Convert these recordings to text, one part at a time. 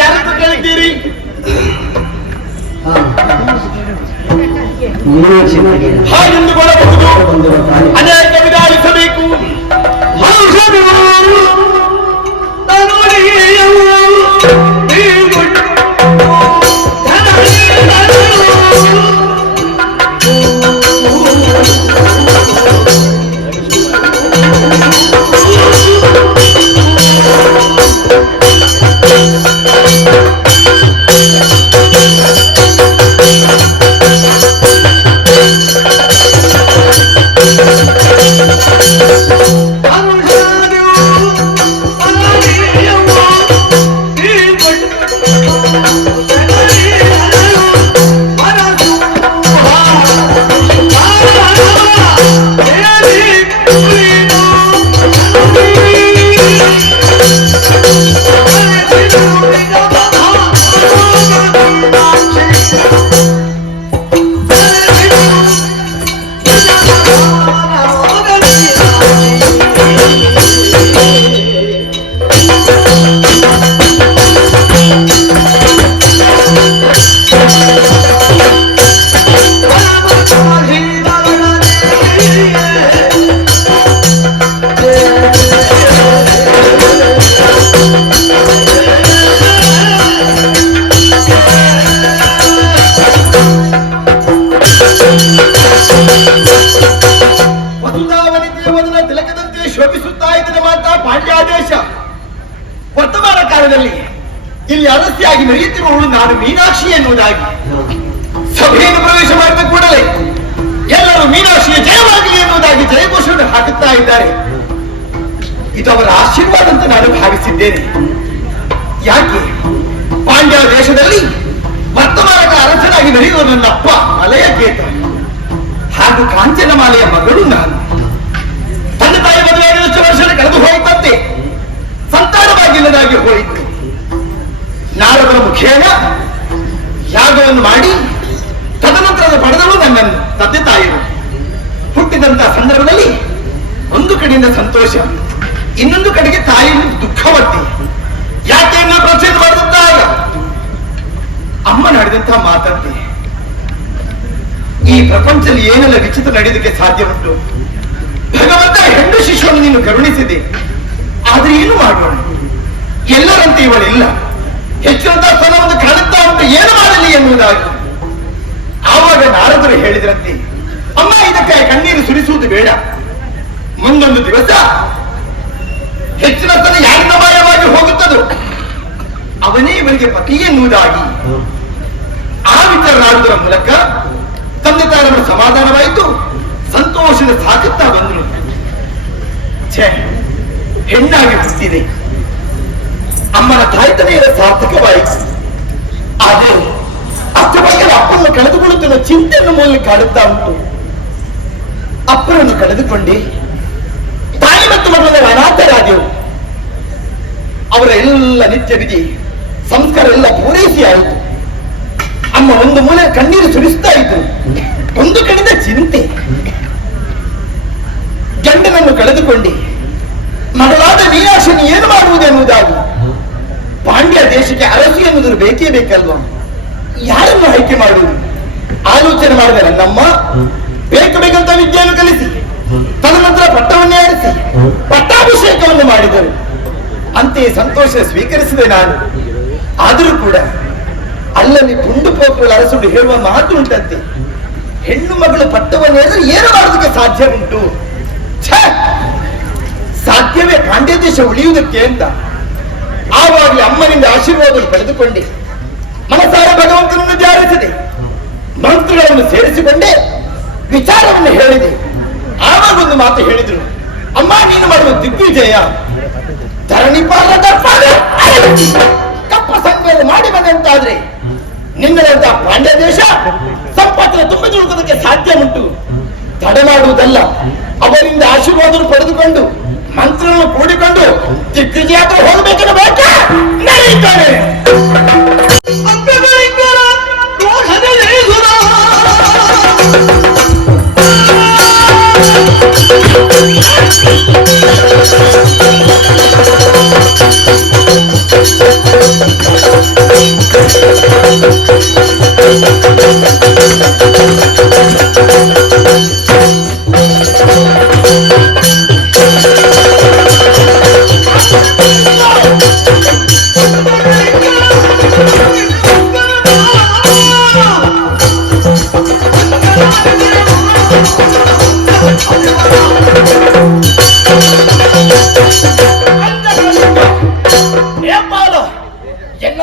ಯಾರನ್ನು ಕೇಳಿದ್ದೀರಿ? ಹಾಗೆಂದುಕೊಳ್ಳಬಹುದು. ಅನೇಕ ವಿಧಾನಿಸಬೇಕು. ವರ್ತಮಾನ ಕಾಲದಲ್ಲಿ ಇಲ್ಲಿ ಅರಸಿಯಾಗಿ ಮೆರೆಯುತ್ತಿರುವವಳು ನಾನು ಮೀನಾಕ್ಷಿ ಎನ್ನುವುದಾಗಿ ಸಭೆಯನ್ನು ಪ್ರವೇಶ ಮಾಡಿದ ಕೂಡಲೇ ಎಲ್ಲರೂ ಮೀನಾಕ್ಷಿಯ ಜಯವಾಗಲಿ ಎನ್ನುವುದಾಗಿ ಜಯಘೋಷವನ್ನು ಹಾಕುತ್ತಾ ಇದ್ದಾರೆ. ಇದು ಅವರ ಆಶೀರ್ವಾದ ಅಂತ ನಾನು ಭಾವಿಸಿದ್ದೇನೆ. ಯಾಕೆ ಪಾಂಡ್ಯ ದೇಶದಲ್ಲಿ ವರ್ತಮಾನಕ ಅರಸನಾಗಿ ಮೆರೆಯುವ ನನ್ನಪ್ಪ ಮಲಯ ಕೇತ ಹಾಗೂ ಕಾಂಚನಮಾಲೆಯ ಮಗಳು ನಾನು. ತಂದೆ ತಾಯಿ ಮದುವೆಯಾಗಿ ವರ್ಷ ಕಳೆದು ಹೋಯಿತಂತೆ, ಸಂತಾನವಾಗಿಲ್ಲದಾಗಿ ಹೋಯಿತು. ನಾರದರ ಮುಖೇನ ಯಾಗವನ್ನು ಮಾಡಿ ತದನಂತರ ಪಡೆದಳು ನನ್ನನ್ನು ತಂದೆ ತಾಯಿರು. ಹುಟ್ಟಿದಂತಹ ಸಂದರ್ಭದಲ್ಲಿ ಒಂದು ಕಡೆಯಿಂದ ಸಂತೋಷ, ಇನ್ನೊಂದು ಕಡೆಗೆ ತಾಯಿಯನ್ನು ದುಃಖವರ್ತಿ. ಯಾಕೆ ಇನ್ನೂ ಪ್ರಚೋದನೆ ಮಾಡುತ್ತಾಗ ಅಮ್ಮ ನಡೆದಂತಹ ಮಾತಂತೆ ಈ ಪ್ರಪಂಚದಲ್ಲಿ ಏನೆಲ್ಲ ವಿಚಿತ್ರ ನಡೆಯೋದಕ್ಕೆ ಸಾಧ್ಯ ಉಂಟು. ಭಗವಂತ ಹೆಣ್ಣು ಶಿಶುವನ್ನು ನೀನು ಕರುಣಿಸಿದೆ, ಆದ್ರೆ ಏನು ಮಾಡೋಣ, ಎಲ್ಲರಂತೆ ಇವಳಿಲ್ಲ, ಹೆಚ್ಚಿನಂತಹ ಸ್ಥಳವನ್ನು ಕಾಣುತ್ತಾ ಉಂಟು, ಏನು ಮಾಡಲಿ ಎನ್ನುವುದಾಗಿ. ಆವಾಗ ನಾರದರು ಹೇಳಿದ್ರಂತೆ, ಅಮ್ಮ ಇದಕ್ಕೆ ಕಣ್ಣೀರು ಸುರಿಸುವುದು ಬೇಡ, ಮುಂದೊಂದು ದಿವಸ ಹೆಚ್ಚಿನ ಸ್ಥಳ ಯಾರಿಂದ ಮಾಯವಾಗಿ ಹೋಗುತ್ತದೋ ಅವನೇ ಇವರಿಗೆ ಪತಿ ಎನ್ನುವುದಾಗಿ ಆ ವಿಚಾರನಾಡುವುದರ ಮೂಲಕ ತಂದೆ ತಾಯಿಗಳ ಸಮಾಧಾನವಾಯಿತು, ಸಂತೋಷದ ಸಾಕುತ್ತಾ ಬಂದರು. ಛೇ, ಹೆಣ್ಣಾಗಿ ಹುಟ್ಟಿದೆ, ಅಮ್ಮನ ತಾಯ್ತನೆಯ ಸಾರ್ಥಕವಾಯಿತು. ಆದರೆ ಅಷ್ಟವಾಗಿ ಅಪ್ಪನ್ನು ಕಳೆದುಕೊಳ್ಳುತ್ತಿರುವ ಚಿಂತೆಯನ್ನು ಮೂಲಕ ಕಾಡುತ್ತಾ ಉಂಟು. ಅಪ್ಪನನ್ನು ಕಳೆದುಕೊಂಡೆ, ತಾಯಿ ಮತ್ತು ಮಗಳ ಅನಾಥರಾದೆವು. ಅವರ ಎಲ್ಲ ನಿತ್ಯ ವಿಧಿ ಸಂಸ್ಕಾರ ಎಲ್ಲ ಪೂರೈಸಿ ಆಯಿತು. ಅಮ್ಮ ಒಂದು ಮೂಲೆ ಕಣ್ಣೀರು ಸುರಿಸ್ತಾ ಇದ್ರು, ಒಂದು ಕಡೆದ ಚಿಂತೆ. ಗಂಡನನ್ನು ಕಳೆದುಕೊಂಡೆ, ಮಗಳಾದ ಮೀನಾಕ್ಷಿಯನ್ನು ಏನು ಮಾಡುವುದೆನ್ನುವುದಾಗಿ. ಪಾಂಡ್ಯ ದೇಶಕ್ಕೆ ಅರಸಿ ಎನ್ನುವುದು ಬೇಕೇ ಬೇಕಲ್ವಾ, ಯಾರನ್ನು ಆಯ್ಕೆ ಮಾಡುವುದು ಆಲೋಚನೆ ಮಾಡಿದ ನನ್ನಮ್ಮ ಬೇಕು ಬೇಕಂತ ವಿದ್ಯೆಯನ್ನು ಕಲಿಸಿ ತದನಂತರ ಪಟ್ಟವನ್ನೇ ಆರಿಸಿ ಪಟ್ಟಾಭಿಷೇಕವನ್ನು ಮಾಡಿದರು. ಅಂತೆಯೇ ಸಂತೋಷ ಸ್ವೀಕರಿಸಿದೆ ನಾನು. ಆದರೂ ಕೂಡ ಅಲ್ಲಲ್ಲಿ ಪುಂಡು ಪೋಪುಗಳ ಅರಸುಡು ಹೇಳುವ ಮಾತು ಉಂಟಂತೆ, ಹೆಣ್ಣು ಮಗಳು ಪಟ್ಟವನ್ನೇದ್ರೆ ಏನು ಮಾಡೋದಕ್ಕೆ ಸಾಧ್ಯ ಉಂಟು? ಸಾಧ್ಯವೇ ಪಾಂಡ್ಯ ದೇಶ ಉಳಿಯುವುದಕ್ಕೆ ಅಂತ. ಆವಾಗಲೇ ಅಮ್ಮನಿಂದ ಆಶೀರ್ವಾದವನ್ನು ಪಡೆದುಕೊಂಡೆ, ಮನಸಾರ ಭಗವಂತನನ್ನು ಧ್ಯಾನಿಸಿದೆ, ಮಂತ್ರಗಳನ್ನು ಸೇರಿಸಿಕೊಂಡೆ, ವಿಚಾರವನ್ನು ಹೇಳಿದೆ. ಆವಾಗ ಒಂದು ಮಾತು ಹೇಳಿದ್ರು, ಅಮ್ಮ ನೀನು ಮಾಡುವ ದಿಗ್ವಿಜಯ ಧರಣಿಪಾಲ ಕಪ್ಪ ಸಂಖ್ಯೆಯನ್ನು ಮಾಡಿ ಬಂದಂತಾದ್ರೆ ನಿನ್ನದಂತಹ ಪಾಂಡ್ಯ ದೇಶ ಸಂಪತ್ತಿನ ತುಂಬಿದುಕೊಳ್ಳುವುದಕ್ಕೆ ಸಾಧ್ಯ ಉಂಟು. ತಡೆ ಮಾಡುವುದಲ್ಲ, ಅವರಿಂದ ಆಶೀರ್ವಾದವನ್ನು ಪಡೆದುಕೊಂಡು ಮಂತ್ರವನ್ನು ಕೂಡಿಕೊಂಡು ದಿಗ್ವಿಜಯ ಹೋಗಬೇಕನ್ನು ಬೇಕಾ ನಡೆಯುತ್ತಾನೆ.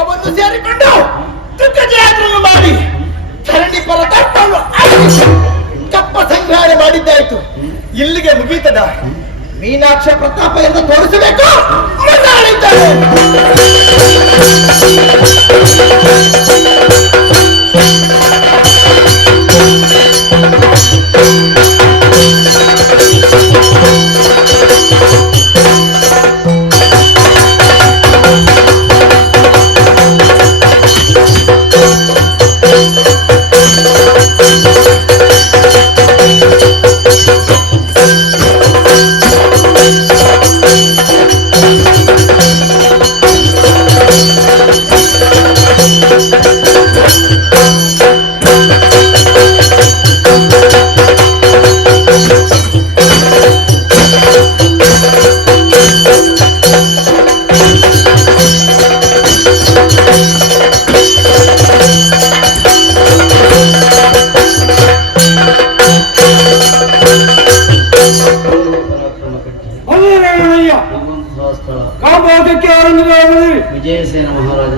ಎಲ್ಲವನ್ನು ಸೇರಿಕೊಂಡು ದುರ್ಗಜಯಾತ್ರೆಯನ್ನು ಮಾಡಿ ಧರಣಿ ಪರ ತಪ್ಪನ್ನು ಕಪ್ಪ ಸಂಗ್ರಹಣೆ ಮಾಡಿದ್ದಾಯ್ತು. ಇಲ್ಲಿಗೆ ಮುಗೀತದ. ಮೀನಾಕ್ಷ ಪ್ರತಾಪ ಎಂದು ತೋರಿಸಬೇಕು. ವಿಜಯಸೇನ ಮಹಾರಾಜ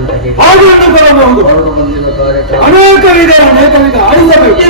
ಅನೇಕ ವಿಧ ಆಡಿಸಬೇಕು.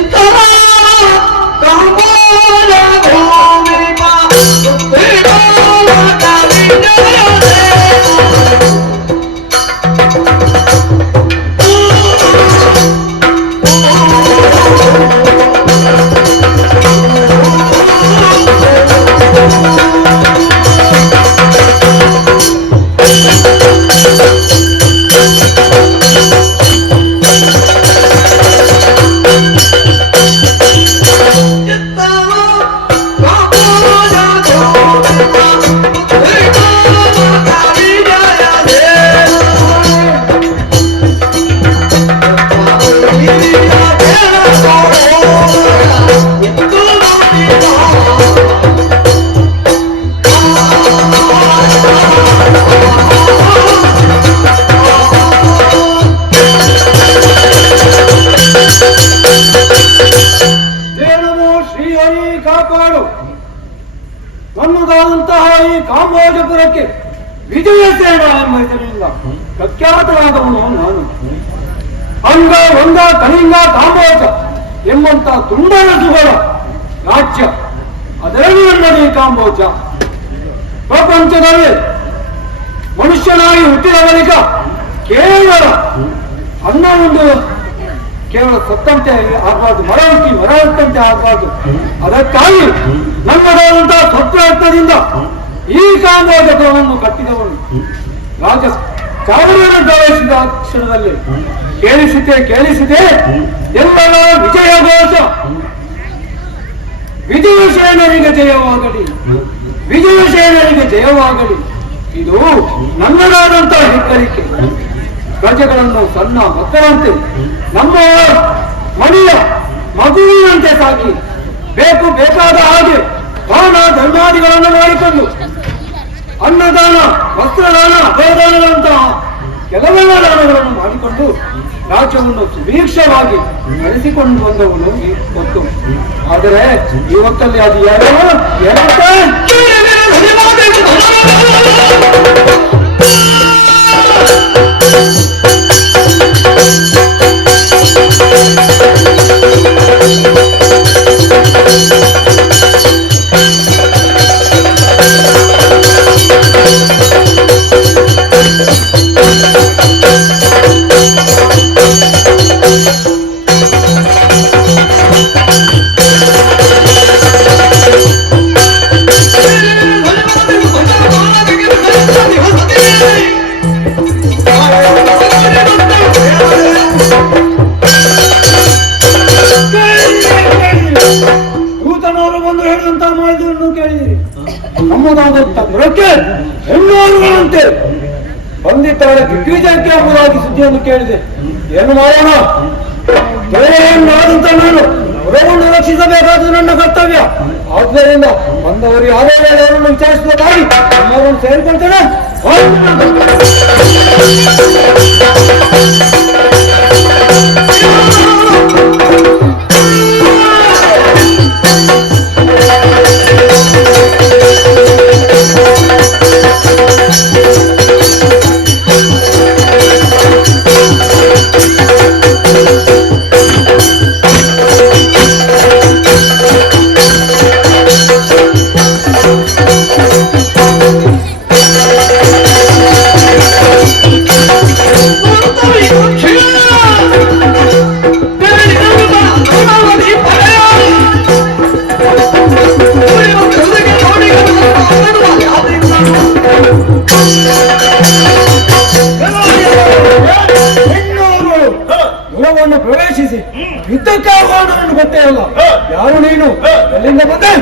ನನ್ನದಾದಂತಹ ಈ ಕಾಂಬೋಜಪುರಕ್ಕೆ ವಿಜಯಸೇನ ಎಂಬ ಹೆಸರಿನಿಂದ ಪ್ರಖ್ಯಾತವಾದವನು ನಾನು. ಅಂಗ ವಂಗ ಕಳಿಂಗ ಕಾಂಬೋಜ ಎಂಬಂತ ತುಂಡರಸುಗಳ ರಾಜ್ಯ ಅದರಲ್ಲಿ ನನ್ನದು ಈ ಕಾಂಬೋಜ. ಪ್ರಪಂಚದಲ್ಲಿ ಮನುಷ್ಯನಾಗಿ ಹುಟ್ಟಿದ ಬಳಿಕ ಕೇವಲ ಅನ್ನ ಒಂದು ಕೇವಲ ಸತ್ತಂತೆ ಆಗಬಾರ್ದು, ಮರ ಹತ್ತಂತೆ ಆಗಬಾರ್ದು. ಅದಕ್ಕಾಗಿ ನಮ್ಮದಾದಂತಹ ಸ್ವಪ್ರಯತ್ನದಿಂದ ಈ ಕಾಂಬೋಜವನ್ನು ಕಟ್ಟಿದವನು ರಾಜ ಚಾವಡಿಯನ್ನು ಪ್ರವೇಶಿಸಿದ ಕ್ಷಣದಲ್ಲಿ ಕೇಳಿಸಿದೆ ಎಲ್ಲರ ವಿಜಯ ಘೋಷ. ವಿಜಯಸೇನರಿಗೆ ಜಯವಾಗಲಿ, ವಿಜಯಸೇನರಿಗೆ ಜಯವಾಗಲಿ. ಇದು ನನ್ನದಾದಂತಹ ಹೆಗ್ಗಳಿಕೆ. ಪ್ರಜೆಗಳನ್ನು ಸಣ್ಣ ಮಕ್ಕಳಂತೆ ನಮ್ಮ ಮನೆಯ ಮಗುವಿನಂತೆ ಸಾಕಿ ಬೇಕಾದ ಹಾಗೆ ದಾನ ಧರ್ಮಾದಿಗಳನ್ನು ಮಾಡಿಕೊಂಡು ಅನ್ನದಾನ, ವಸ್ತ್ರದಾನ, ಅಭಯದಾನಗಳಂತಹ ಕೆಲವೆಲ್ಲ ದಾನಗಳನ್ನು ಮಾಡಿಕೊಂಡು ರಾಜ್ಯವನ್ನು ಸುಭೀಕ್ಷವಾಗಿ ನಡೆಸಿಕೊಂಡು ಬಂದವನು ಈ ಹೊತ್ತು. ಆದರೆ ಈ ಹೊತ್ತಲ್ಲಿ ಅದು ನಮ್ಮದಾದಂತ ಬುಡಕ್ಕೆ ಹೆಣ್ಣುಗಳಂತೆ ಬಂದಿದ್ದಾಳೆ ದಿಗ್ವಿಜಯಕ್ಕೆ ಎಂಬುದಾಗಿ ಸುದ್ದಿಯನ್ನು ಕೇಳಿದೆ. ಏನು ಮಾಡೋಣ? ಕೆಳೆಯನ್ನಾದಂತ ನಾನು ಹೊರಗೊಂಡು ರಕ್ಷಿಸಬೇಕಾದ ನನ್ನ ಕರ್ತವ್ಯ. ಆದ್ದರಿಂದ ಬಂದವರು ಯಾವುದೇ ವೇಳೆಯನ್ನು ವಿಚಾರಿಸುವುದಾಗಿ ನಮ್ಮವರನ್ನು ಸೇರಿಕೊಳ್ತೇನೆ. ಗೃಹವನ್ನು ಪ್ರವೇಶಿಸಿ ಯುದ್ಧಕ್ಕೆ ಆಹ್ವಾನವನ್ನು ಗೊತ್ತೇ ಅಲ್ಲ. ಯಾರು ನೀನು? ಎಲ್ಲಿಂದ ಬಂದೆ?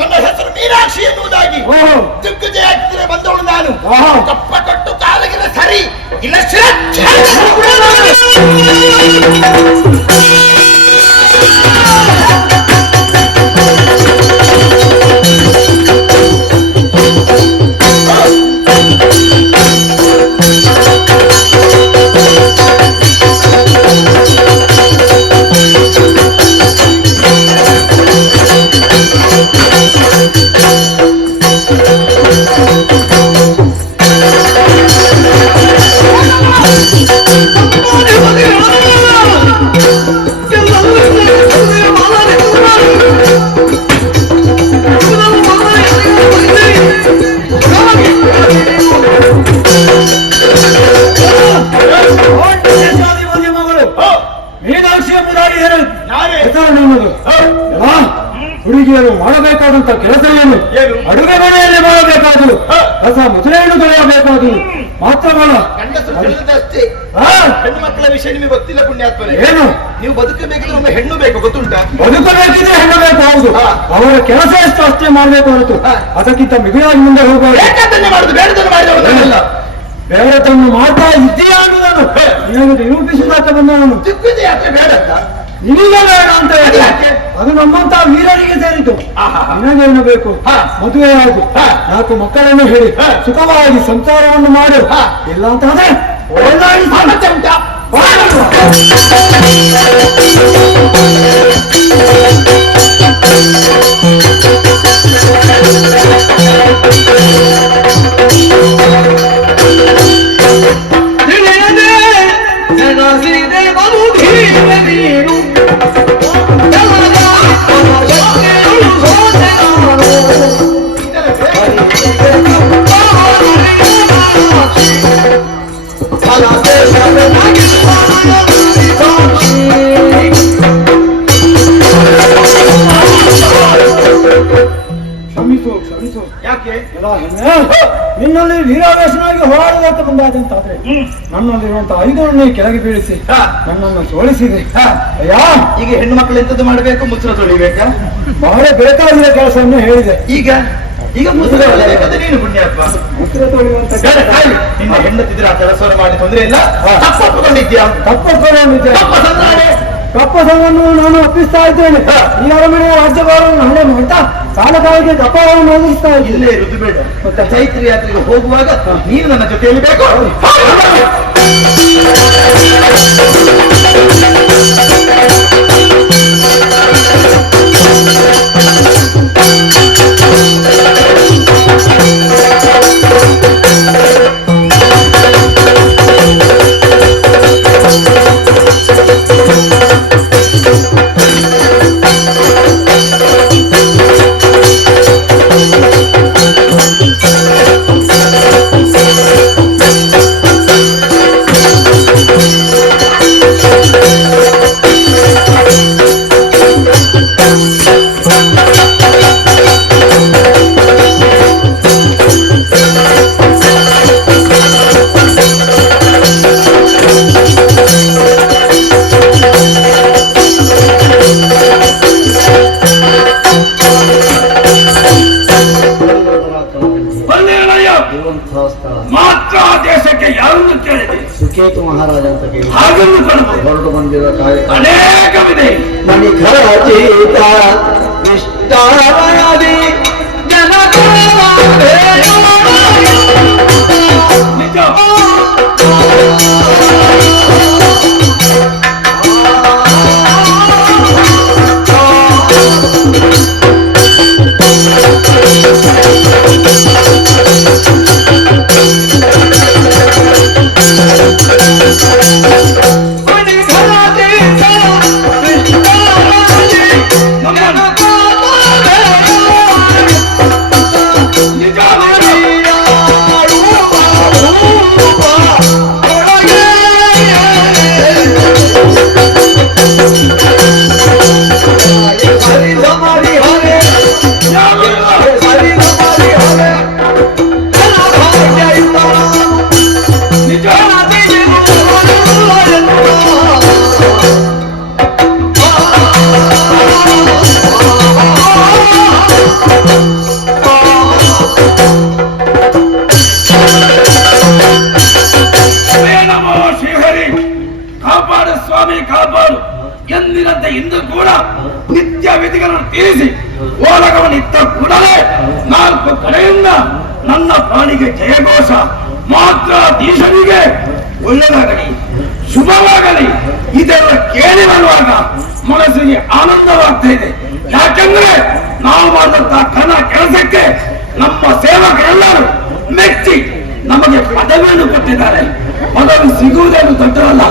ನನ್ನ ಹೆಸರು ಮೀನಾಕ್ಷಿ ಎನ್ನುವುದಾಗಿ ದಿಗ್ವಿಜಯ ಬಂದವಳು ನಾನು. ಕಪ್ಪ ಕೊಟ್ಟು ಕಾಲಗಿನ ಸರಿ ಇಲ್ಲ ಹುಡುಗಿಯರು ಮಾಡಬೇಕಾದಂತ ಕೆಲಸ ಏನು? ಅಡುಗೆ ಮನೆಯಲ್ಲಿ ಮಾಡಬೇಕಾದ್ರು, ಕಸ ಮೊದಲೇನು ತೊಳೆಯಬೇಕಾದ್ರು ಮಾತ್ರವಲ್ಲ. ಹೆಣ್ಣು ಮಕ್ಕಳ ವಿಷಯ ನಿಮಗೆ ಗೊತ್ತಿಲ್ಲ ಪುಣ್ಯಾತ್ಮನೆ. ಏನು? ನೀವು ಬದುಕಬೇಕಿದ್ರೆ ಒಮ್ಮೆ ಹೆಣ್ಣು ಬೇಕು, ಗೊತ್ತುಂಟಾ? ಬದುಕಬೇಕಿದ್ರೆ ಹೆಣ್ಣು ಬೇಕು, ಹೌದು. ಅವರ ಕೆಲಸ ಎಷ್ಟು ಅಷ್ಟೇ ಮಾಡಬೇಕು ಹೊರತು ಅದಕ್ಕಿಂತ ಮಿಗಿಲಾಗಿ ಮುಂದೆ ಹೋಗಬಹುದು. ಮಾಡುದು ಬೇಡದನ್ನು ಮಾಡಿದವಲ್ಲ, ಬೇಡದನ್ನು ಮಾಡ್ತಾ ಇದ್ದೀಯಾ ಅನ್ನೋದನ್ನು ನಿನಗೆ ನಿರೂಪಿಸುವುದಕ್ಕೆ ಬಂದವನು. ದಿಗ್ವಿಜಯ ಬೇಡ ನಿನಗೆ ಬೇಡ ಅಂತ ಹೇಳಿ ಅದು ನಮ್ಮಂತ ವೀರರಿಗೆ ಸೇರಿತು. ನಿನಗೇನು ಬೇಕು? ಮದುವೆ ಆಗು, 4 ಮಕ್ಕಳನ್ನು ಹೇಳಿ ಸುಖವಾಗಿ ಸಂಸಾರವನ್ನು ಮಾಡು. ಇಲ್ಲ ಅಂತ ಆದ್ರೆ ಒಳ್ಳೆದಾಗಿ ಸಾಮರ್ಥ್ಯ ಉಂಟಾ? ಕ್ಷಮಿಸು. ಯಾಕೆ? ನಿನ್ನಲ್ಲಿ ವೀರಾವೇಶನಾಗಿ ಹೋರಾಡುವುದಕ್ಕೆ ಬಂದಾದಂತಾದ್ರೆ ನನ್ನಲ್ಲಿರುವಂತಹ 5 ಕೆಳಗೆ ಬೀಳಿಸಿ ನನ್ನನ್ನು ಸೋಲಿಸಿದೆ. ಅಯ್ಯ, ಈಗ ಹೆಣ್ಣು ಮಕ್ಕಳು ಎಂತದ್ದು ಮಾಡಬೇಕು? ಮುಸ್ರ ತೊಳಿಬೇಕಾ? ಬಹಳ ಬೇಕಾಗಿರೋ ಕೆಲಸವನ್ನು ಹೇಳಿದೆ. ಈಗ ಮುಸ್ರ ತೊಳಿಬೇಕಂದ್ರೆ ನೀನು ಪುಣ್ಯಾತ್ಮ. ಮುಸ್ರ ತೊಳೆಯುವಂತ ನಿನ್ನ ಹೆಣ್ಣತ್ತಿದ್ರೆ ಆ ಕೆಲಸವನ್ನು ಮಾಡಿ ತೊಂದರೆ ಇಲ್ಲ. ತಪ್ಪೊಪ್ಪಿಕೊಂಡಿದ್ಯಾ? ತಪ್ಪಸವನ್ನು ನಾನು ಒಪ್ಪಿಸ್ತಾ ಇದ್ದೇನೆ. ಈ ಅರಮನೆಯ ರಾಜ್ಯಭಾರವನ್ನು ಹಣೆ ಮಾಡ್ತಾ ಸಾಲಗಾರಿಗೆ ದಪ್ಪವನ್ನು ಒದಗಿಸ್ತಾ ಇದ್ದೀನಿ. ಇಲ್ಲೇ ಇರುದು ಬೇಡ. ಮತ್ತೆ ಚೈತ್ರ ಯಾತ್ರೆಗೆ ಹೋಗುವಾಗ ನೀನು ನನ್ನ ಜೊತೆಯಲ್ಲಿ ಬೇಕು. ಮಾತ್ರ ದೇಶಕ್ಕೆ ಯಾರನ್ನು ಕೇಳಿದೆ? ಸುಕೇತು ಮಹಾರಾಜ ಅಂತ ಕೇಳಿ ಹಾಗನ್ನು ಹೊರಟು ಬಂದಿರುವ ಕಾರ್ಯ ಅನೇಕವಿದೆ. ಮಣಿಖರಚಿತ ನಿಷ್ಠಾವಯದಿ ನಿಜ. ಎಂದಿನಂತೆ ಇಂದು ಕೂಡ ನಿತ್ಯ ವಿಧಿಗಳನ್ನು ತೀರಿಸಿ ಓಲಗವನಿದ್ದ ಕೂಡಲೇ 4 ಕಡೆಯಿಂದ ನನ್ನ ಪ್ರಾಣಿಗೆ ಜಯಘೋಷ ಮಾತ್ರಾಧೀಶನಿಗೆ ಒಳ್ಳೆಯದಾಗಲಿ ಶುಭವಾಗಲಿ ಇದೆಲ್ಲ ಕೇಳಿ ಬರುವಾಗ ಮನಸ್ಸಿಗೆ ಆನಂದವಾಗ್ತಾ ಇದೆ. ಯಾಕೆಂದ್ರೆ ನಾವು ಮಾಡಿದಂತಹ ಘನ ಕೆಲಸಕ್ಕೆ ನಮ್ಮ ಸೇವಕರೆಲ್ಲರೂ ಮೆಚ್ಚಿ ನಮಗೆ ಪದವಿಯನ್ನು ಕೊಟ್ಟಿದ್ದಾರೆ. ಪದವಿ ಸಿಗುವುದೇನು ದೊಡ್ಡವಲ್ಲ,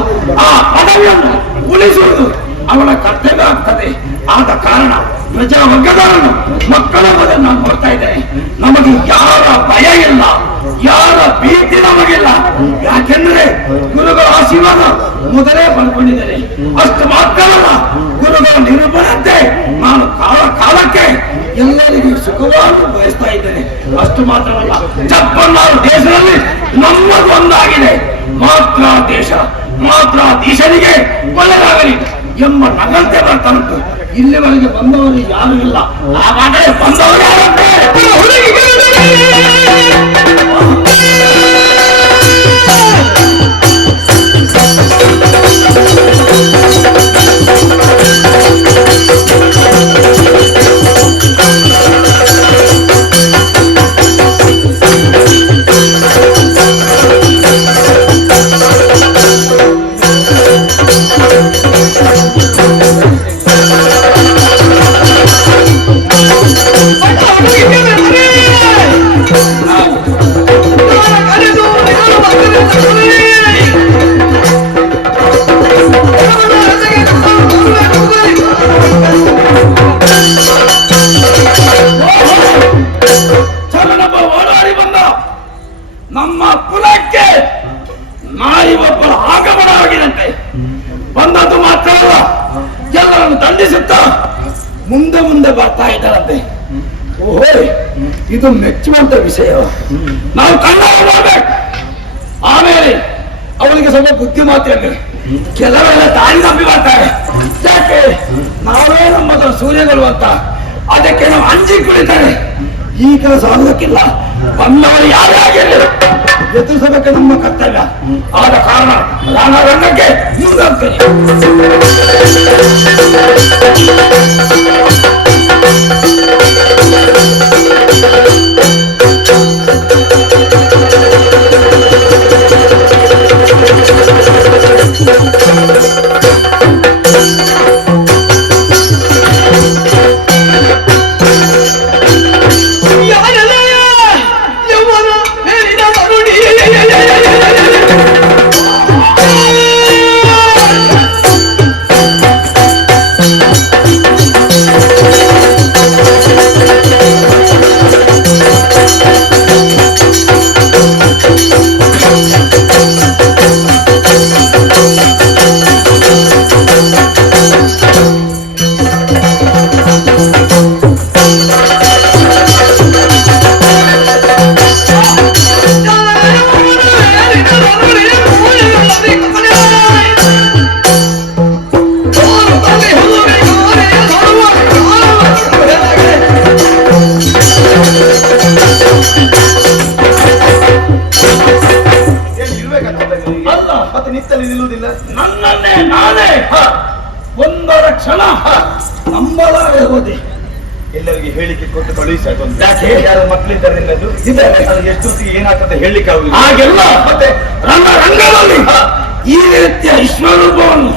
ಆ ಪದವಿಯನ್ನು ಉಳಿಸುವುದು ಅವಳ ಕರ್ತವ್ಯ ಆಗ್ತದೆ. ಆದ ಕಾರಣ ಪ್ರಜಾವರ್ಗದವರನ್ನು ಮಕ್ಕಳ ಮೊದಲು ನಾನು ನೋಡ್ತಾ ಇದ್ದೇನೆ. ನಮಗೆ ಯಾರ ಭಯ ಇಲ್ಲ, ಯಾರ ಭೀತಿ ನಮಗಿಲ್ಲ. ಯಾಕೆಂದ್ರೆ ಗುರುಗಳ ಆಶೀರ್ವಾದ ಮೊದಲೇ ಪಡ್ಕೊಂಡಿದ್ದೇನೆ. ಅಷ್ಟು ಮಾತ್ರವಲ್ಲ, ಗುರುಗಳ ನಿರೂಪಣೆಯಂತೆ ನಾನು ಕಾಲಕ್ಕೆ ಎಲ್ಲರಿಗೂ ಸುಖವನ್ನು ಬಯಸ್ತಾ ಇದ್ದೇನೆ. ಅಷ್ಟು ಮಾತ್ರವಲ್ಲ, 56 ದೇಶದಲ್ಲಿ ನಮ್ಮದು ಒಂದಾಗಿದೆ. ಮಾತ್ರಾಧೀಶನಿಗೆ ಒಳ್ಳೆಯದಾಗಲಿ ಎಂಬ ನಗಂತೆ ಬರ್ತಾ ಉಂಟು. ಇಲ್ಲಿವರೆಗೆ ಬಂದವರು ಯಾರು ಇಲ್ಲ, ಹಾಗಾದರೆ ಬಂದವರು ಯಾರಂತೆ? ಓಡಾಡಿ ಬಂದ ನಮ್ಮ ಕುಲಕ್ಕೆ ನಾಯಿ ಒಬ್ಬರ ಆಗಮನವಾಗಿದಂತೆ. ಬಂದದ್ದು ಮಾತ್ರವಲ್ಲ, ಎಲ್ಲರನ್ನು ದಂಡಿಸುತ್ತಾ ಮುಂದೆ ಮುಂದೆ ಬರ್ತಾ ಇದ್ದಾರಂತೆ. ಓಹೋ, ಇದು ಮೆಚ್ಚುವಂತ ವಿಷಯ. ನಾವು ಕಣ್ಣಾಗ ಮಾಡಬೇಕು. ಆಮೇಲೆ ಅವಳಿಗೆ ಸ್ವಲ್ಪ ಬುದ್ಧಿ ಮಾತ್ರ. ಕೆಲವೆಲ್ಲ ದಾರಿ ನಂಬಿ ಬರ್ತಾರೆ. ಯಾಕೆ ನಾವೇ ನಮ್ಮದು ಸೂರ್ಯಗಳು ಅಂತ ಅದಕ್ಕೆ ನಾವು ಅಂಜಿ ಕುಳಿತಾರೆ. ಈ ಕೆಲಸ ಆಗೋದಕ್ಕಿಲ್ಲ. ಬಂದವರು ಯಾರೇ ಆಗಿರಲಿ ಎದುರಿಸಬೇಕು ನಮ್ಮ ಕರ್ತವ್ಯ. ಆದ ಕಾರಣ ರಣರಂಗಕ್ಕೆ ಮುಂದಾಗ್ತೇನೆ. ಮತ್ತೆ ನಿತ್ತಲ್ಲಿ ನಿಲ್ಲುವುದಿಲ್ಲ. ನನ್ನನ್ನೇ ನಾನೇ ಒಂದರ ಕ್ಷಣ ನಂಬಲಾರೆ ಹೋದೆ. ಎಲ್ಲರಿಗೆ ಹೇಳಿಕೆ ಕೊಟ್ಟು ಕಳುಹಿಸಾಯ್ತು. ಯಾಕೆ? ಯಾರು ಮಕ್ಕಳಿದ್ದಾರೆ ನಿನ್ನದು ಇದ್ದಾರೆ. ಅದು ಎಷ್ಟೊತ್ತಿಗೆ ಏನಾಗ್ತದೆ ಹೇಳಲಿಕ್ಕೆ ಆಗುದಿಲ್ಲ. ಹಾಗೆಲ್ಲ ಮತ್ತೆ ರಂಗದಲ್ಲಿ ಈ ರೀತಿಯ ವಿಶ್ವರೂಪವನ್ನು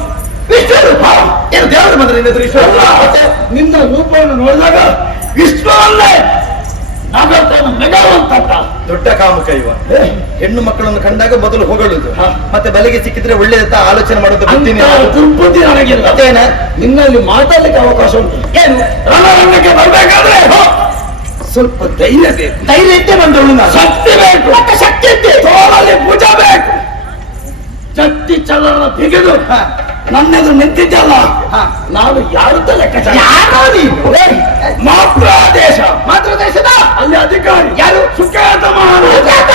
ಏನು ದೇವರು ಬಂದ್ರೆ ನಿನ್ನ ಅಲ್ಲ, ನಿನ್ನ ರೂಪವನ್ನು ನೋಡಿದಾಗ ವಿಶ್ವವಲ್ಲೇ ನಗರವನ್ನು ಮೆಗವಂತ ದೊಡ್ಡ ಕಾಮುಕ ಇವ. ಹೆಣ್ಣು ಮಕ್ಕಳನ್ನು ಕಂಡಾಗ ಮೊದಲು ಹೊಗಳುದು, ಮತ್ತೆ ಬಲೆಗೆ ಸಿಕ್ಕಿದ್ರೆ ಒಳ್ಳೆಯದ ಆಲೋಚನೆ ಮಾಡೋದು ಬುದ್ಧಿನೇ. ದುರ್ಬುದ್ಧಿ ನನಗಿಲ್ಲ. ಮತ್ತೇನ ನಿನ್ನಲ್ಲಿ ಮಾತಾಡ್ಲಿಕ್ಕೆ ಅವಕಾಶ ಉಂಟು. ಏನು ರಣರಂಗಕ್ಕೆ ಬರ್ಬೇಕಾದ್ರೆ ಸ್ವಲ್ಪ ಧೈರ್ಯ ಬೇಕು. ಧೈರ್ಯ ಇದ್ದೇ ಬಂದವಳು ನಾನು. ಶಕ್ತಿ ಬೇಕು. ಶಕ್ತಿ ಇದ್ದೆ. ತೋಳಲ್ಲಿ ಭುಜ ಬೇಕು. ಚಟ್ಟಿ ಚಲನ ಬಿಗಿದು ನನ್ನೆದು ನಿಂತಿದ್ದಲ್ಲ, ನಾನು ಯಾರುತ್ತ ಲೆಕ್ಕಾಚಾರ. ಯಾರೋ ನೀನು? ಮಾತ್ರ ದೇಶ ಮಾತ್ರ ದೇಶದ ಅಲ್ಲಿ ಅಧಿಕಾರಿ ಯಾರು? ಸುಖೇತ ಮಹಾರಾಜ.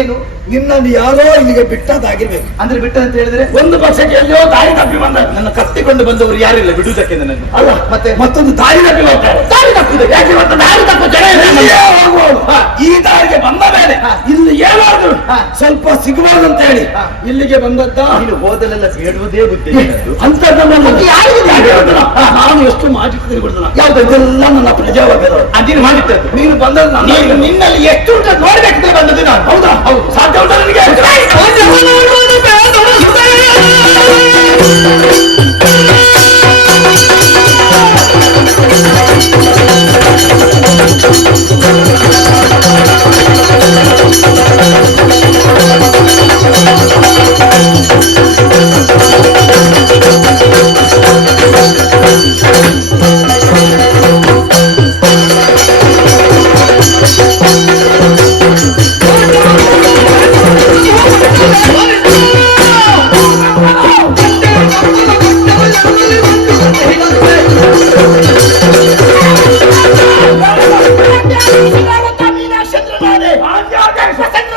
ಏನು ನಿನ್ನನ್ನು ಯಾರೋ ಇಲ್ಲಿಗೆ ಬಿಟ್ಟದ್ದಾಗಿರ್ಬೇಕು. ಅಂದ್ರೆ ಬಿಟ್ಟ ಅಂತ ಹೇಳಿದ್ರೆ ಒಂದು ಪಕ್ಷಕ್ಕೆ ಎಲ್ಲಿಯೋ ದಾರಿ ತಪ್ಪಿ ಬಂದ. ನನ್ನ ಕತ್ತಿಕೊಂಡು ಬಂದವರು ಯಾರಿಲ್ಲ ಬಿಡುವುದಕ್ಕೆ ನನಗೆ. ಅಲ್ಲ ಮತ್ತೆ ಮತ್ತೊಂದು ದಾರಿ ತಪ್ಪಿ ಹೋಗ್ತಾರೆ. ದಾರಿ ತಪ್ಪುದು ಯಾಕೆ ಇವತ್ತು ದಾರಿ ತಪ್ಪು ಜನ ಇದೆ ನಮ್ಮಲ್ಲಿ. ಇಲ್ಲಿಯೇ ಹೋಗುವವರು. ಈ ದಾರಿಗೆ ಬಂದ ಮೇಲೆ ಇಲ್ಲಿ ಏನಾದ್ರು ಸ್ವಲ್ಪ ಸಿಗಬಹುದು ಅಂತ ಹೇಳಿ ಇಲ್ಲಿಗೆ ಬಂದದ್ದ. ನೀನು ಹೋದಲೆಲ್ಲ ಬೇಡುವುದೇ ಬುದ್ಧಿ ಅಂತದ್ದನ್ನು ಮತ್ತೆ ಯಾರಿಗೆ ಯಾಕೆ ಹೇಳ್ತಾನ? ನಾನು ಎಷ್ಟು ಮಾಜಿ ಕೊಡ್ತಾನ ಯಾವ್ದು ಇದೆಲ್ಲ ನನ್ನ ಪ್ರಜಾವಾಗ್ಯದ. ಅದಿನ ಮಾಡಿಟ್ಟದ್ದು ನೀನು ಬಂದದ್ದು ನೀನು ನಿನ್ನಲ್ಲಿ ಎಷ್ಟು ಉಂಟು ನೋಡ್ಬೇಕಿದ್ರೆ ಬಂದದ್ದು ನಾನು. ಹೌದಾ? ಹೌದು. ಸಾಧ್ಯ ಉಂಟಾ ನಿನಗೆ?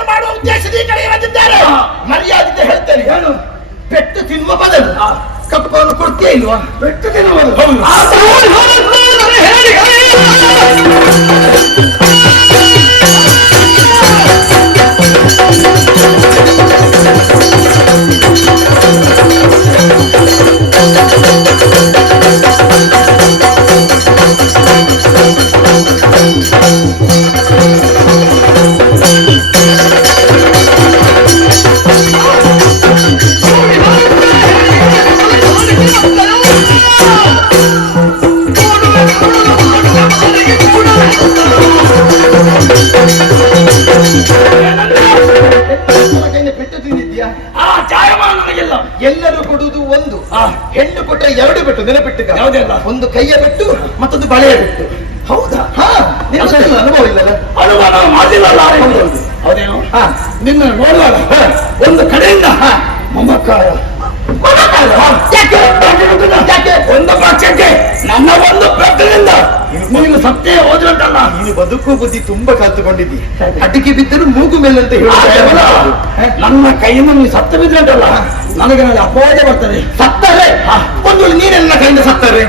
ಮಾಡುವ ಉದ್ದೇಶದ ಈ ಕಡೆ ಬಂದಿದ್ದಾರೆ. ಮರ್ಯಾದೆ ಹೇಳ್ತೇನೆ. ಏನು ಪೆಟ್ಟು ತಿನ್ನುವ ಬದಲು ಕಪ್ಪವನ್ನು ಕೊಡ್ತೀಯ ಇಲ್ವಾ? ಬೆಟ್ಟು ತಿನ್ನುವುದು. ಪೆಟ್ಟು ತಿಂದಿದ್ಯಾ? ಆ ಜಾಯಮಾನ ನನಗೆಲ್ಲ ಎಲ್ಲರೂ ಕೊಡುವುದು ಒಂದು. ಹೆಣ್ಣು ಕೊಟ್ಟರೆ ಎರಡು ಪೆಟ್ಟು ನೆನಪಿಟ್ಟುಕ. ಯಾವುದೆಲ್ಲ? ಒಂದು ಕೈಯ ಪೆಟ್ಟು ಮತ್ತೊಂದು ಬಳೆಯ ಪೆಟ್ಟು. ಹೌದಾ? ನಿನಗೆ ಅನುಭವ ಇಲ್ಲಲ್ಲ? ಅನುಮಾನ ಮಾಡಿಲ್ಲ. ಹೌದೇನು? ನಿನ್ನ ನೋಡುವಾಗ ಒಂದು ಕಡೆಯಿಂದ ಮಮಕಾರ. ಯಾಕೆ? ಒಂದು ಪಕ್ಷಕ್ಕೆ ನನ್ನ ಒಂದು ಪೆಟ್ಟಿನಿಂದ ನೀನು ಸತ್ಯ ಹೋದ್ರಂಟಲ್ಲ. ನೀನು ಬದುಕು ಬುದ್ಧಿ ತುಂಬಾ ಕಲ್ತುಕೊಂಡಿದ್ದಿ. ಅಡಿಕೆ ಬಿದ್ದರೂ ಮೂಗು ಮೇಲೆ ಅಂತ ಕೇವಲ ಹೇಳಿ ನನ್ನ ಕೈಯಿಂದ ನೀನು ಸತ್ತ ಬಿದ್ರಂಟಲ್ಲ, ನನಗೆ ನಾಳೆ ಅಪವಾದ ಬರ್ತದೆ. ಸತ್ತರೆ ಒಂದು ವೇಳೆ ನೀನೆ ನನ್ನ ಕೈಯಿಂದ ಸತ್ತರೆ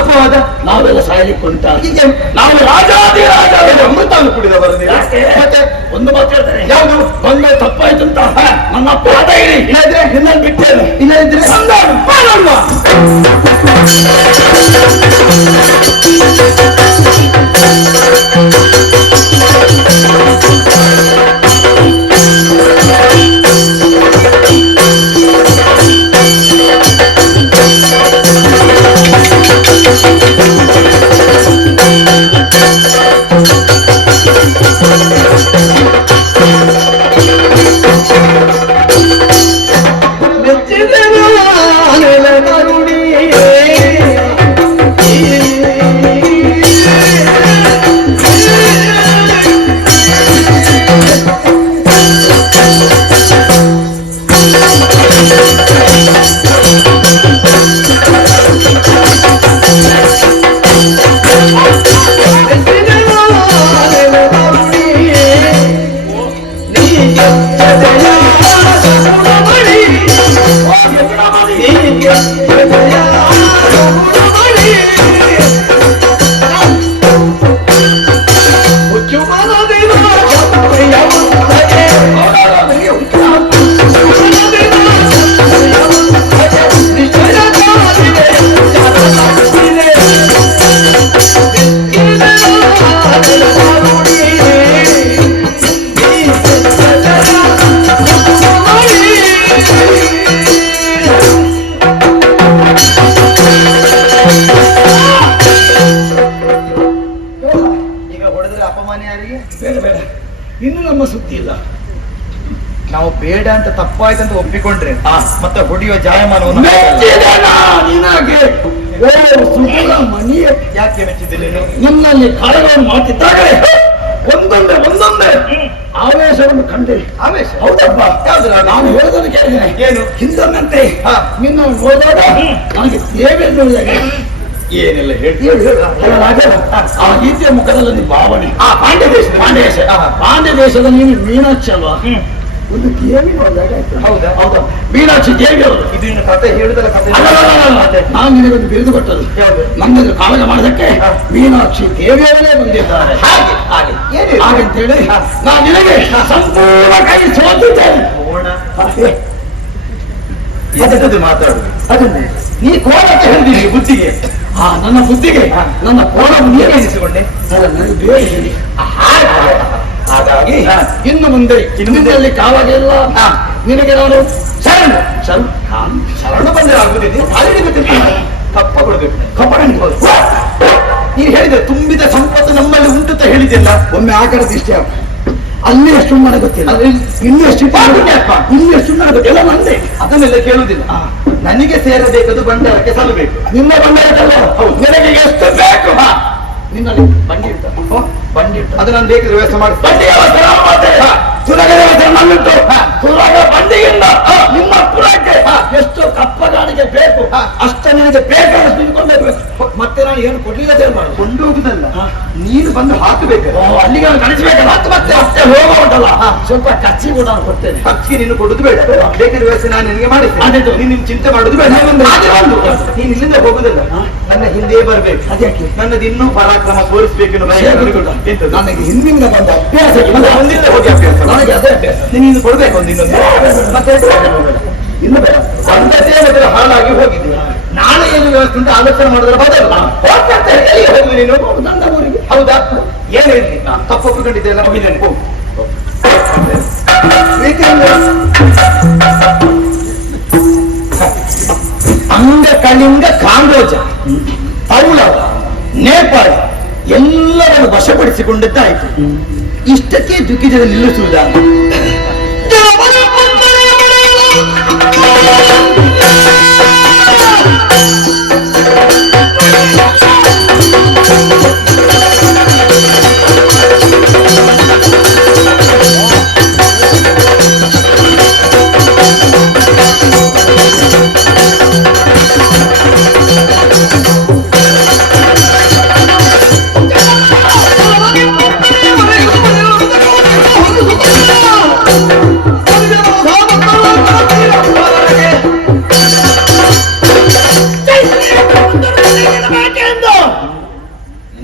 ಅಪವಾದ. ನಾವೆಲ್ಲ ಸಾಯಲಿಕ್ಕೆ ಉಂಟ. ಹೀಗೆ ನಾವು ರಾಜಾಧಿರಾಜ ಅಮೃತವನ್ನು ಕುಡಿದವರು ನೀವು. ಮತ್ತೆ ಒಂದು ಮಾತು ಹೇಳ್ತಾರೆ. ಯಾವುದು? ಬಂದ ತಪ್ಪಾಯ್ತು ಅಂತ ನನ್ನ ಪಾದ ಇರಿ. ಇಲ್ಲದ್ರೆ ನಿನ್ನ ಬಿಟ್ಟೇನು. ಇಲ್ಲದಿದ್ರೆ ಸಂದಾಡು ಪಾಲಮ್ಮ. ಇನ್ನು ನಮ್ಮ ಸುದ್ದಿ ಇಲ್ಲ. ನಾವು ಬೇಡ ಅಂತ ತಪ್ಪಾಯ್ತಂತ ಒಪ್ಪಿಕೊಂಡ್ರೆ ಮತ್ತೆ ಹೊಡೆಯುವ ಜಾಯಮಾನವನ್ನು ಮನೆಯ ಯಾಕೆ ಮೆಚ್ಚಿದ್ದಿಲ್ಲ ನೀನು? ನನ್ನಲ್ಲಿ ಕಾರ್ಯಗಳನ್ನು ಮಾಡ್ತಿದ್ದಾಗಲೇ ಒಂದೊಂದೇ ಆವೇಶವನ್ನು ಕಂಡೆ. ಆವೇಶ? ಹೌದಪ್ಪ. ಯಾವ್ದು? ನಾನು ಹೇಳೋದನ್ನು ಕೇಳಿದ್ದೇನೆ. ಏನು? ಹಿಂದನ್ನಂತೆ ನಿನ್ನ ನೋಡಿದಾಗ ನನಗೆ ದೇವೇ ನೋಡಿದಾಗ ಏನೆಲ್ಲ ಹೇಳ್ತೀಯ? ಆ ರೀತಿಯ ಮುಖದಲ್ಲಿ ಭಾವನೆ. ಪಾಂಡ್ಯ ದೇಶ ಪಾಂಡ್ಯ ದೇಶದ ನೀನು ಮೀನಾಕ್ಷಿ ಅಲ್ವಾ? ಒಂದು ಗೇಮಿ ನೋಡಿದಾಗ ಆಯ್ತು. ಹೌದಾ? ಹೌದಾ? ಮೀನಾಕ್ಷಿ ದೇವಿ ಅವರು. ಇದು ಇನ್ನು ಕತೆ ಹೇಳುದಲ್ಲ ಕತೆ. ನಾನು ನಿನಗೊಂದು ಬಿರುದು ಕೊಟ್ಟದ್ದು. ಯಾವುದು? ನನ್ನದು ಕಾಳಗ ಮಾಡೋದಕ್ಕೆ ಮೀನಾಕ್ಷಿ ದೇವಿಯವರೇ ಬಂದಿದ್ದಾರೆ. ಹಾಗೆ ಹಾಗೆ ಏನು ಹಾಗಂತೇಳಿ ನಾನು ನಿನಗೆ ಸಂಪೂರ್ಣ ಕೈ ಸೋತಿದ್ದೇನೆ. ಎದೆದು ಮಾತಾಡುದು ಅದನ್ನೇ ನೀ ಕೋಣಕ್ಕೆ ಹೇಳಿದೀನಿ ಬುದ್ಧಿಗೆ. ನನ್ನ ಬುದ್ಧಿಗೆ ನನ್ನ ಕೋಣವನ್ನು ನೀನೇ ಎನಿಸಿಕೊಂಡೆ. ನನಗೆ ಬೇರೆ ಹೇಳಿ. ಹಾಗಾಗಿ ಇನ್ನು ಮುಂದೆ ಇನ್ನಿಂದಲ್ಲಿ ಕಾವಾಗಿಲ್ಲ. ನಿನಗೆ ನಾನು ಶರಣ ಶರಣ ಬಂದರೆ ಆಗುದಿದೆ. ಕಪ್ಪ ಕೊಡಬೇಕು. ಕಪ್ಪಡಂಗೆ ಹೋದ. ನೀನು ಹೇಳಿದೆ ತುಂಬಿದ ಸಂಪತ್ತು ನಮ್ಮಲ್ಲಿ ಉಂಟು ಅಂತ ಹೇಳಿದೆಲ್ಲ. ಒಮ್ಮೆ ಆ ಕಡೆ ದೃಷ್ಟಿ ಹಾಕು. ಅಲ್ಲಿ ಎಷ್ಟು ನನಗೆ ಗೊತ್ತಿಲ್ಲ, ಇನ್ನೂ ಎಷ್ಟು ಇನ್ನೂ ಎಷ್ಟು ನನಗೆ ಗೊತ್ತಿಲ್ಲ. ನಂದೆ ಅದನ್ನೆಲ್ಲ ಕೇಳುವುದಿಲ್ಲ. ನನಗೆ ಸೇರಬೇಕದು ಭಂಡಾರಕ್ಕೆ ಸಲ್ಲಬೇಕು. ನಿನ್ನ ಬಂಡಾರಕ್ಕಲ್ಲ. ಹೌದು. ನಿನಗೆ ಎಷ್ಟು ಬೇಕು ನಿನ್ನಲ್ಲಿ ಬಂಡಿ ಉಂಟು. ಬಂಡಿ ಉಂಟು, ಅದು ನಾನು ಬೇಕಾದ್ರೆ ವ್ಯವಸ್ಥೆ ಮಾಡಿ. ಬಂಡಿ ವ್ಯವಸ್ಥೆ ನಾನು ಮಾಡ್ತೇನೆ. ಸುರಗ ವ್ಯವಸ್ಥೆ ನನ್ನುಂಟು. ಸುರಗ ಬಂಡಿಯಿಂದ ನಿಮ್ಮ ಪುರಕ್ಕೆ ಎಷ್ಟು ಕಪ್ಪಗಾಣಿಗೆ ಬೇಕು ಅಷ್ಟ ನಿನಗೆ ಬೇಕಾದಷ್ಟು ನಿಂತ್ಕೊಂಡ್ಬೇಕು. ಮತ್ತೆ ನಾನು ಏನು ಕೊಡ್ಲಿಲ್ಲ ಮಾಡು. ಕೊಂಡು ಹೋಗುದಲ್ಲ, ನೀನು ಬಂದು ಹಾಕಬೇಕು. ಅಲ್ಲಿಗೆ ನಾನು ಕಳಿಸ್ಬೇಕಲ್ಲ. ಮತ್ತೆ ಮತ್ತೆ ಹೋಗ ಉಂಟಲ್ಲ, ಸ್ವಲ್ಪ ಕಚ್ಚಿ ಕೂಡ ನಾನು ಕೊಡ್ತೇನೆ. ಖರ್ಚಿಗೆ ನೀನು ಕೊಡುದು ಬೇಡ. ಬೇಕಾದ ವ್ಯವಸ್ಥೆ ನಾನು ನಿನಗೆ ಮಾಡಿಸ್ತೇನೆ. ಅದೇ ನೀನು ಚಿಂತೆ ಮಾಡುದು ಬೇಡ. ನೀನು ಇಲ್ಲಿಂದ ಹೋಗುದಿಲ್ಲ, ನನ್ನ ಹಿಂದೆ ಬರಬೇಕು. ಅದಕ್ಕೆ ನನ್ನದು ಇನ್ನೂ ಪರಾಕ್ರಮ ತೋರಿಸ್ಬೇಕು. ನನಗೆ ಹಿಂದಿನಿಂದ ಬಂದ ಅಭ್ಯಾಸ ಒಂದಿಲ್ಲ ಹೋಗಿ ಅಭ್ಯಾಸ. ನನಗೆ ಅದೇ ಅಭ್ಯಾಸ. ನೀನು ಕೊಡ್ಬೇಕು ಒಂದು ಇನ್ನೊಂದು. ಮತ್ತೆ ಇನ್ನು ಬೇಡ. ಸಂಗತಿಯ ಮೊದಲು ಹಾಳಾಗಿ ಹೋಗಿದ್ದೆ. ನಾಳೆ ಏನು ವ್ಯವಸ್ಥೆ ಉಂಟು ಆಲೋಚನೆ ಮಾಡಿದ್ರೆ ಬದಲ್ಲ ಹೋಗುದು ನೀನು ನನ್ನ ಊರಿಗೆ. ಹೌದಾ? ಏನು ಹೇಳಿ ತಪ್ಪು ಒಪ್ಪಿಕೊಂಡಿದ್ದೆಲ್ಲ ಹೋಗಿದ್ದೇನೆ. ಹೋಗು. ಅಂಗ ಕಳಿಂಗ ಕಾಂಬೋಜ ತೌಳವ ನೇಪಾಳ ಎಲ್ಲರನ್ನು ವಶಪಡಿಸಿಕೊಂಡಿದ್ದಾಯಿತು. ಇಷ್ಟಕ್ಕೆ ದುಃಖಿಜದ ನಿಲ್ಲಿಸುವುದ?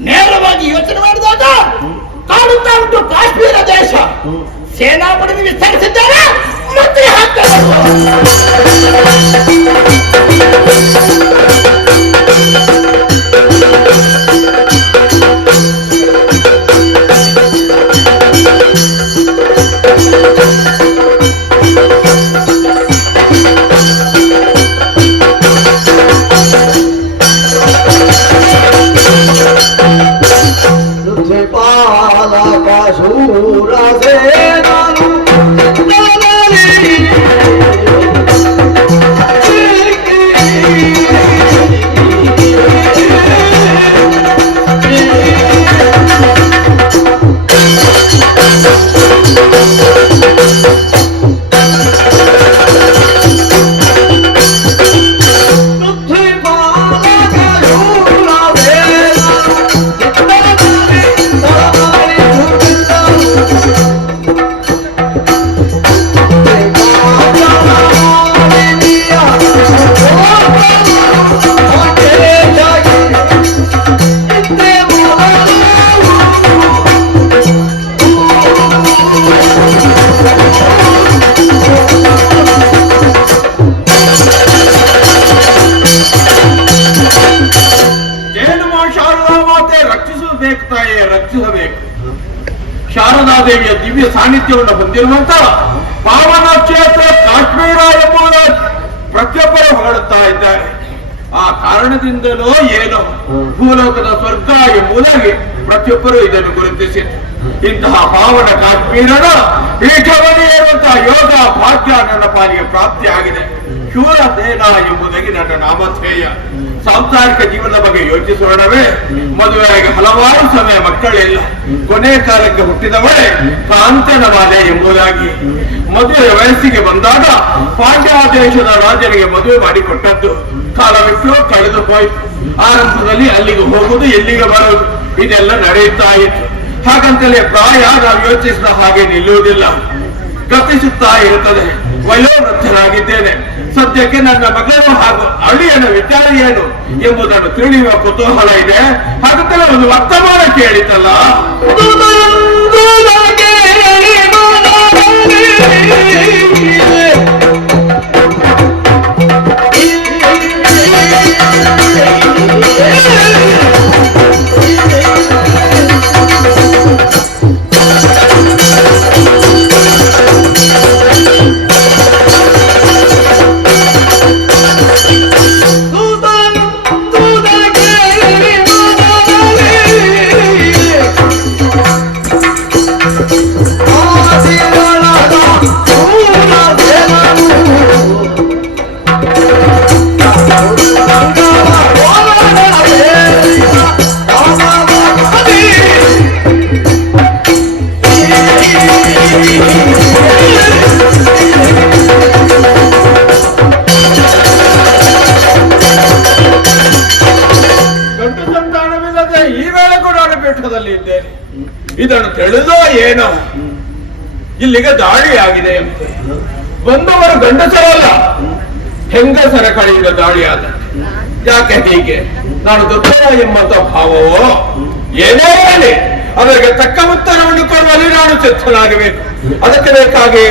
ನೇರವಾಗಿ ಯೋಚನೆ ಮಾಡಿದಾಗ ಕಾಣುತ್ತಾ ಉಂಟು ಕಾಶ್ಮೀರ ದೇಶ ಸೇನಾಪಡೆ ವಿಸ್ತರಿಸಿದ್ದಾರೆ. ಮತ್ತೆ ಶಾರದಾದೇವಿಯ ದಿವ್ಯ ಸಾನ್ನಿಧ್ಯವನ್ನು ಹೊಂದಿರುವಂತ ಪಾವನ ಕ್ಷೇತ್ರ ಕಾಶ್ಮೀರ ಎಂಬುದು ಪ್ರತಿಯೊಬ್ಬರು ಹೊಗಳುತ್ತಾ ಇದ್ದಾರೆ. ಆ ಕಾರಣದಿಂದಲೋ ಏನೋ ಭೂಲೋಕದ ಸ್ವರ್ಗ ಎಂಬುದಾಗಿ ಪ್ರತಿಯೊಬ್ಬರು ಇದನ್ನು ಗುರುತಿಸಿದರು. ಇಂತಹ ಪಾವನ ಕಾಶ್ಮೀರದ ಪೀಠವನ್ನೇ ಇರುವಂತಹ ಯೋಗ ಭಾಗ್ಯ ನನ್ನ ಪಾಲಿಗೆ ಪ್ರಾಪ್ತಿಯಾಗಿದೆ. ಶೂರ ಸೇನ ಎಂಬುದಾಗಿ ನನ್ನ ನಾಮಧೇಯ. ಸಾಂಸಾರಿಕ ಜೀವನದ ಬಗ್ಗೆ ಯೋಚಿಸೋಣವೇ. ಮದುವೆಯಾಗಿ ಹಲವಾರು ಸಮಯ ಮಕ್ಕಳಿಲ್ಲ. ಕೊನೆ ಕಾಲಕ್ಕೆ ಹುಟ್ಟಿದವಳೆ ಕಾಂತನಮಾಲೆ ಎಂಬುದಾಗಿ. ಮದುವೆಯ ವಯಸ್ಸಿಗೆ ಬಂದಾಗ ಪಾಂಡ್ಯ ದೇಶದ ರಾಜನಿಗೆ ಮದುವೆ ಮಾಡಿಕೊಟ್ಟದ್ದು. ಕಾಲವೆಷ್ಟೋ ಕಳೆದು ಹೋಯಿತು. ಆರಂಭದಲ್ಲಿ ಅಲ್ಲಿಗೆ ಹೋಗುವುದು, ಎಲ್ಲಿಗೆ ಬರುವುದು, ಇದೆಲ್ಲ ನಡೆಯುತ್ತಾ ಇತ್ತು. ಹಾಗಂತಲೇ ಪ್ರಾಯ ನಾವು ಯೋಚಿಸಿದ ಹಾಗೆ ನಿಲ್ಲುವುದಿಲ್ಲ. ಗತಿಸುತ್ತಾ ಇರುತ್ತದೆ. ವಯೋವೃದ್ಧನಾಗಿದ್ದೇನೆ. ಸದ್ಯಕ್ಕೆ ನನ್ನ ಮಗನು ಹಾಗೂ ಅಳಿಯನ ವಿಚಾರ ಏನು ಎಂಬುದನ್ನು ತಿಳಿಯುವ ಕುತೂಹಲ ಇದೆ. ಹಾಗಾದರೆ ಒಂದು ವರ್ತಮಾನ ಕೇಳಿತಲ್ಲ. ಇದನ್ನು ತಿಳಿದೋ ಏನೋ ಇಲ್ಲಿಗೆ ದಾಳಿಯಾಗಿದೆ ಎಂಬ ಬಂದವರು ಗಂಡಸರಲ್ಲ, ಹೆಂಗಸರ ಕಡೆಯಿಂದ ದಾಳಿಯಾದ. ಯಾಕೆ ಹೀಗೆ? ನಾನು ದೊಡ್ಡ ಎಂಬಂತ ಭಾವವೋ ಏನೇ ಹೇಳಿ ಅವರಿಗೆ ತಕ್ಕ ಉತ್ತರವನ್ನು ಕೊಡುವಲ್ಲಿ ನಾನು ಸಿದ್ಧನಾಗಬೇಕು. ಅದಕ್ಕೆ ಬೇಕಾಗಿ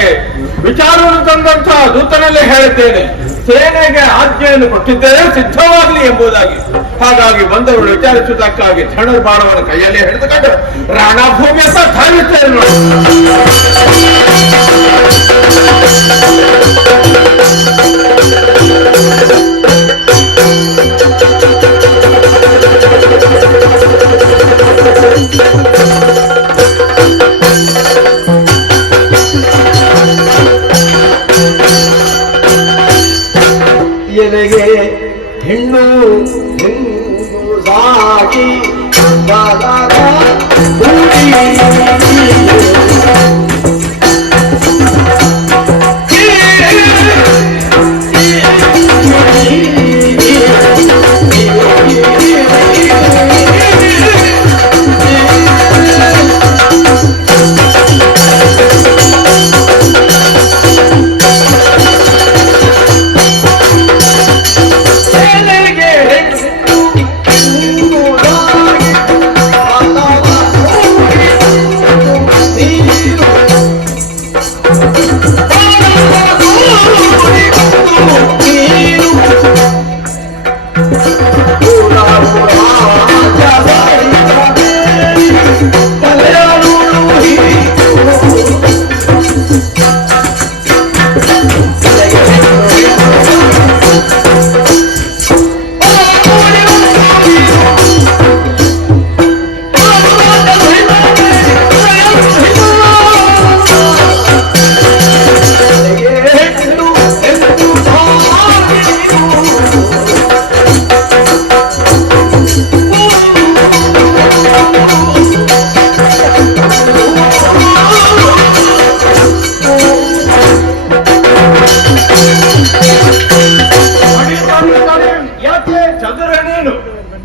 ವಿಚಾರವನ್ನು ತಂದಂತಹ ದೂತನಲ್ಲೇ ಹೇಳುತ್ತೇನೆ, ಸೇನೆಗೆ ಆಜ್ಞೆಯನ್ನು ಕೊಟ್ಟಿದ್ದೇನೆ, ಸಿದ್ಧವಾಗಲಿ ಎಂಬುದಾಗಿ. ಹಾಗಾಗಿ ಬಂದವರು ವಿಚಾರಿಸುವುದಕ್ಕಾಗಿ ಧನುರ್ಬಾಣವನ್ನು ಕೈಯಲ್ಲಿ ಹಿಡಿದುಕೊಂಡು ರಣಭೂಮಿ ಅಂತ ಧಾವಿಸ್ತೇನೆ ನೋಡಿ. ಎಲೆಗೆ ಹೆಣ್ಣು ಹೆಂಗುದಾಗಿ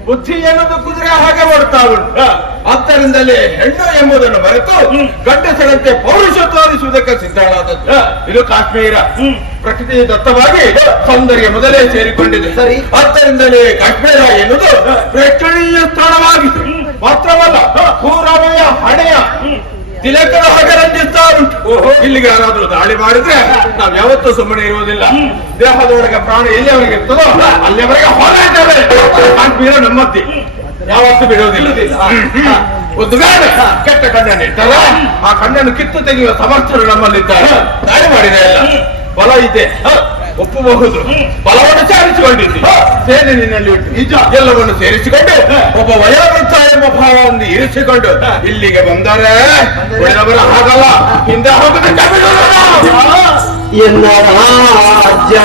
ಬುದ್ಧಿ ಏನದು ಕುದುರೆ ಹಾಗೆ ಓಡ್ತಾ ಉಂಟು. ಆದ್ದರಿಂದಲೇ ಹೆಣ್ಣು ಎಂಬುದನ್ನು ಮರೆತು ಗಂಡಸರಂತೆ ಪೌರುಷ ತೋರಿಸುವುದಕ್ಕೆ ಸಿದ್ಧಳಾದದ್ದು. ಇದು ಕಾಶ್ಮೀರ ಪ್ರಕೃತಿ ದತ್ತವಾಗಿ ಸೌಂದರ್ಯ ಮೊದಲೇ ಸೇರಿಕೊಂಡಿದೆ. ಸರಿ. ಆದ್ದರಿಂದಲೇ ಕಾಶ್ಮೀರ ಎನ್ನುವುದು ಪ್ರೇಕ್ಷಣೀಯ ಸ್ಥಳವಾಗಿದೆ. ಮಾತ್ರವಲ್ಲ, ಪೂರವೆಯ ಹಣೆಯ ತಿಲಕದ ಹಾಗೆ ರಂಜಿಸ್ತಾ ಉಂಟು. ಇಲ್ಲಿಗೆ ಯಾರಾದ್ರೂ ದಾಳಿ ಮಾಡಿದ್ರೆ ನಾವ್ ಯಾವತ್ತೂ ಸುಮ್ಮನೆ ಇರುವುದಿಲ್ಲ. ದೇಹದೊಳಗೆ ಪ್ರಾಣ ಎಲ್ಲಿಯವರೆಗೆ ಇರ್ತದೋ ಅಲ್ಲಿಯವರೆಗೆ ಹೋರಾಡ್ತೇವೆ. ಕಾಶ್ಮೀರ ನಮ್ಮತ್ತಿ, ಯಾವತ್ತೂ ಬಿಡುವುದಿಲ್ಲ. ಒಂದು ವೇಳೆ ಕೆಟ್ಟ ಕಣ್ಣನ್ನು ಇಟ್ಟರೆ ಆ ಕಣ್ಣನ್ನು ಕಿತ್ತು ತೆಗೆಯುವ ಸಮರ್ಥರು ನಮ್ಮಲ್ಲಿದ್ದಾರೆ. ದಾಳಿ ಮಾಡಿದೆ ಎಲ್ಲ ಬಲ ಇದೆ, ಒಪ್ಪಬಹುದು. ಬಲವನ್ನು ಸೇರಿಸಿಕೊಂಡಿದ್ದು ಸೇನೆ ನಿನ್ನಲ್ಲಿ ಉಂಟು, ನಿಜ. ಎಲ್ಲವನ್ನು ಸೇರಿಸಿಕೊಂಡು ಒಬ್ಬ ವಯೋವೃದ್ಧ ಎಂಬ ಭಾವವನ್ನು ಇರಿಸಿಕೊಂಡು ಇಲ್ಲಿಗೆ ಬಂದರೆ ಉಳಿದವರ ಹಾಗಲ್ಲ, ಹಿಂದೆ ಹೋಗುವುದಕ್ಕೆ ಎನ್ನ ರಾಜ್ಯ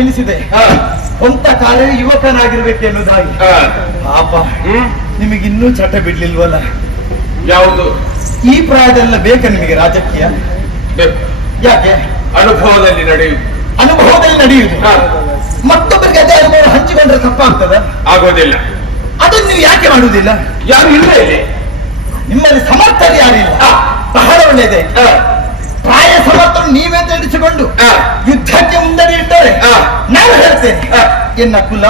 ಎನಿಸಿದೆ ಸ್ವಂತ ಕಾರ್ಯ ಯುವಕನಾಗಿರ್ಬೇಕೆನ್ನುವುದಾಗಿ. ಪಾಪ ನಿಮಗಿನ್ನೂ ಚಟ ಬಿಡ್ಲಿಲ್ವಲ್ಲ? ಯಾವುದು ಈ ಪ್ರಾಯದಲ್ಲ ಬೇಕಾ ನಿಮಗೆ ರಾಜಕೀಯ? ಯಾಕೆ? ಅನುಭವದಲ್ಲಿ ನಡೆಯುವುದು. ಅನುಭವದಲ್ಲಿ ನಡೆಯುವುದು ಮತ್ತೊಬ್ಬರಿಗೆ ಅದೇ ಅನುಭವ ಹಂಚಿಕೊಂಡ್ರೆ ತಪ್ಪಾಗ್ತದ? ಆಗೋದಿಲ್ಲ. ಅದನ್ನು ನೀವು ಯಾಕೆ ಮಾಡುವುದಿಲ್ಲ? ಯಾರು ಇಲ್ಲ ಇಲ್ಲಿ? ನಿಮ್ಮಲ್ಲಿ ಸಮರ್ಥರು ಯಾರಿಲ್ಲ. ಬಹಳ ಒಳ್ಳೆಯದೇ. ಪ್ರಾಯ ಸಮರ್ಥರು ನೀವೇ ಅಂತ ಎಣಿಸಿಕೊಂಡು ಯುದ್ಧಕ್ಕೆ ಮುಂದಡಿಯಿಟ್ಟರೆ ನಾನು ಹೇಳ್ತೇನೆ, ಎನ್ನ ಕುಲ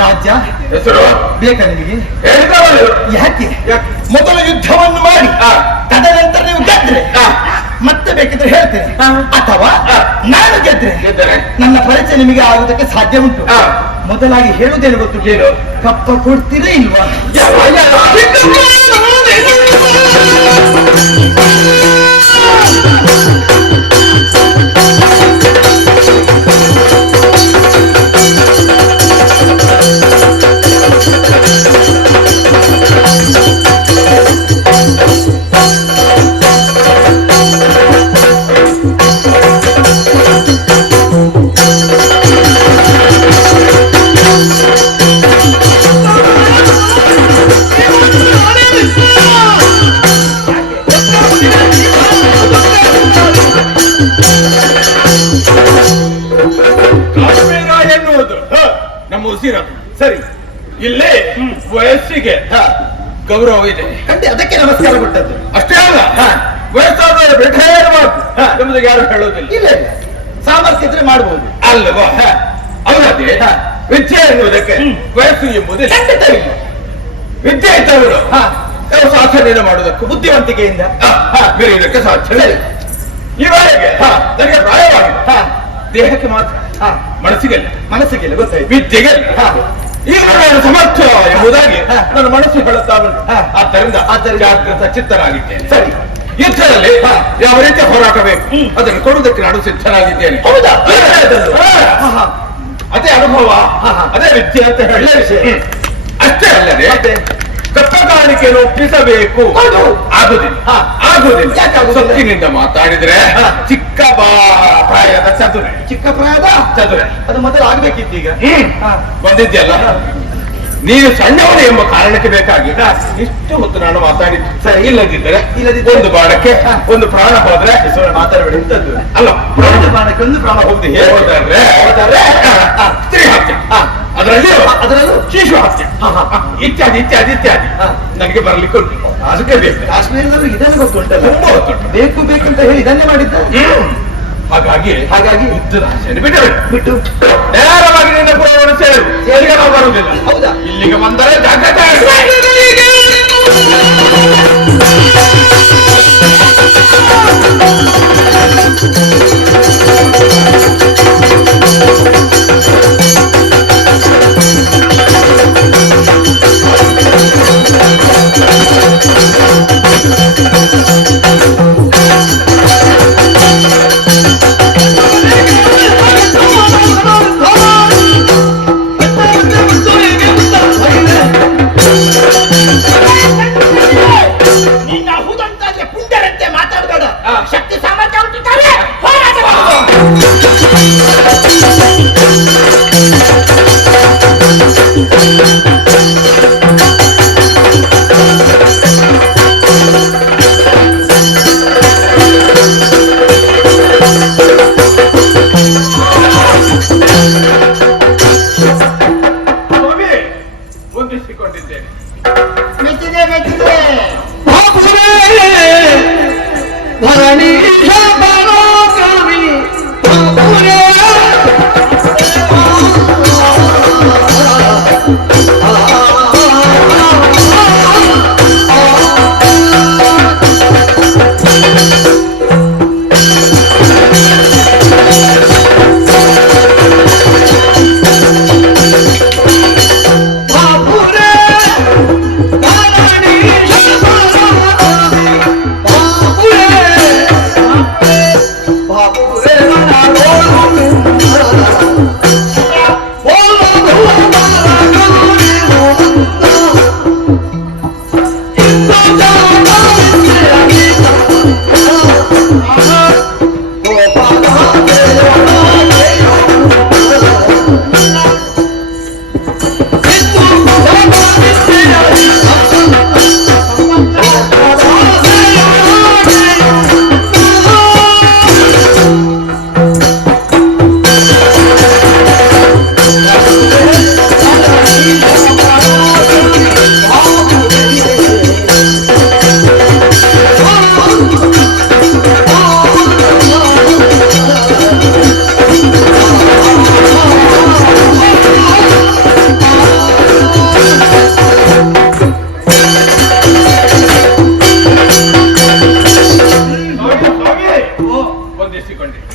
ರಾಜ್ಯ ಹೆಸರು ಬೇಕಾ ನಿಮಗೆ? ಯಾಕೆ? ಮೊದಲು ಯುದ್ಧವನ್ನು ಮಾಡಿ ತದನಂತರ ನೀವು ಗೆದ್ರೆ ಮತ್ತೆ ಬೇಕಿದ್ರೆ ಹೇಳ್ತೇನೆ, ಅಥವಾ ನಾನು ಗೆದ್ರೆ ನನ್ನ ಪರಿಚಯ ನಿಮಗೆ ಆಗುವುದಕ್ಕೆ ಸಾಧ್ಯ ಉಂಟು. ಮೊದಲಾಗಿ ಹೇಳುವುದೇನು ಗೊತ್ತು? ಕೇಳು. ಕಪ್ಪ ಕೊಡ್ತೀರೇ ಇಲ್ವಾ? ನಮ್ಮ ಉಸಿರ ಸರಿ. ಇಲ್ಲೇ ವಯಸ್ಸಿಗೆ ಗೌರವ ಇದೆ, ಅದಕ್ಕೆ ನಮಸ್ಕಾರ ಕೊಟ್ಟದ್ದು. ಅಷ್ಟೇ ಅಲ್ಲ, ವಯಸ್ಸಾದವರು ಬೇಕಾಗಬಾರ್ದು ಎಂಬುದಾಗಿ ಯಾರು ಹೇಳೋದಿಲ್ಲ. ಇಲ್ಲ, ಸಾಮರ್ಥ್ಯ ಇದ್ರೆ ಮಾಡಬಹುದು ಅಲ್ವಾ? ಅವರದೇ ವಿದ್ಯೆ ಎನ್ನುವುದಕ್ಕೆ ವಯಸ್ಸು ಎಂಬುದು ಖಂಡಿತ ಇಲ್ಲ. ವಿದ್ಯೆ ಇದ್ದವರು ಸಾಧನೆಯನ್ನು ಮಾಡುವುದಕ್ಕೂ ಬುದ್ಧಿವಂತಿಕೆಯಿಂದ ಬೆರೆಯುವುದಕ್ಕೆ ಸಾಧ್ಯ. ಇವರಿಗೆ ನನಗೆ ಪ್ರಾಯವಾಗಿದೆ, ದೇಹಕ್ಕೆ ಮಾತ್ರ, ಮನಸ್ಸಿಗೆಲ್ಲ ಗೊತ್ತಾಯ್ತು, ವಿದ್ಯೆಗೆ ಈಗ ನಾನು ಸಮರ್ಥ ಎಂಬುದಾಗಿ ನನ್ನ ಮನಸ್ಸು ಹೇಳುತ್ತಾ ಉಂಟು. ಆದ್ದರಿಂದ ಜಾಗೃತ ಚಿತ್ತನಾಗಿದ್ದೇನೆ. ಸರಿ, ಯುದ್ಧದಲ್ಲಿ ಯಾವ ರೀತಿಯ ಹೋರಾಟ ಬೇಕು ಅದನ್ನು ಕೊಡುವುದಕ್ಕೆ ನಾನು ಸಿದ್ಧನಾಗಿದ್ದೇನೆ. ಹೌದಾ? ಅದೇ ಅನುಭವ, ಅದೇ ವಿದ್ಯೆ ಅಂತ ಹೇಳಿ ಅಷ್ಟೇ ಅಲ್ಲದೆ ಕಪ್ಪ ಕಾಣಿಕೆಯನ್ನು ಒಪ್ಪಿಸಬೇಕು. ಆಗುದಿಲ್ಲ. ಸೊಕ್ಕಿನಿಂದ ಮಾತಾಡಿದ್ರೆ ಚಿಕ್ಕ ಪ್ರಾಯದ ಚತುರೆ, ಚಿಕ್ಕ ಪ್ರಾಯದ ಚತುರೆ ಅದು ಮೊದಲು ಆಗ್ಬೇಕಿತ್ತು. ಈಗ ಬಂದಿದ್ಯಲ್ಲ, ನೀನು ಸಣ್ಣವನು ಎಂಬ ಕಾರಣಕ್ಕೆ ಬೇಕಾಗಿ ಇಷ್ಟು ಹೊತ್ತು ನಾನು ಮಾತಾಡಿದ್ದು. ಸರಿ, ಇಲ್ಲದಿದ್ದರೆ ಒಂದು ಬಾಣಕ್ಕೆ ಒಂದು ಪ್ರಾಣ ಹೋದ್ರೆ ಮಾತಾಡಬೇಡಿ. ಇಂಥದ್ದು ಅಲ್ಲ, ಬಾಣಕ್ಕೆ ಒಂದು ಪ್ರಾಣ ಹೋಗುದು. ಹೋದರೆ ಸ್ತ್ರೀ ಹತ್ಯೆ, ಅದರಲ್ಲೂ ಶಿಶು ಹತ್ಯೆ ಇತ್ಯಾದಿ ಇತ್ಯಾದಿ ಇತ್ಯಾದಿ ನನಗೆ ಬರ್ಲಿಕ್ಕೆ ಉಂಟು. ಅದಕ್ಕೆ ಬೇಕು. ಕಾಶ್ಮೀರದವರು ಇದನ್ನು ಗೊತ್ತುಂಟಲ್ಲ, ತುಂಬಾ ಗೊತ್ತುಂಟು. ಬೇಕು ಬೇಕಂತ ಹೇಳಿ ಇದನ್ನೇ ಮಾಡಿದ್ದ. ಹಾಗಾಗಿ ಯುದ್ಧದ ಆಸೆಯನ್ನು ಬಿಟ್ಟು ನೇರವಾಗಿ ನಿನ್ನ ಪುರವನ್ನು ಸೇರು. ಇಲ್ಲಿಗೆ ನಾವು ಬರುವುದಿಲ್ಲ. ಹೌದಾ? ಇಲ್ಲಿಗೆ ಬಂದರೆ ಜಾಗ್ರತೆ.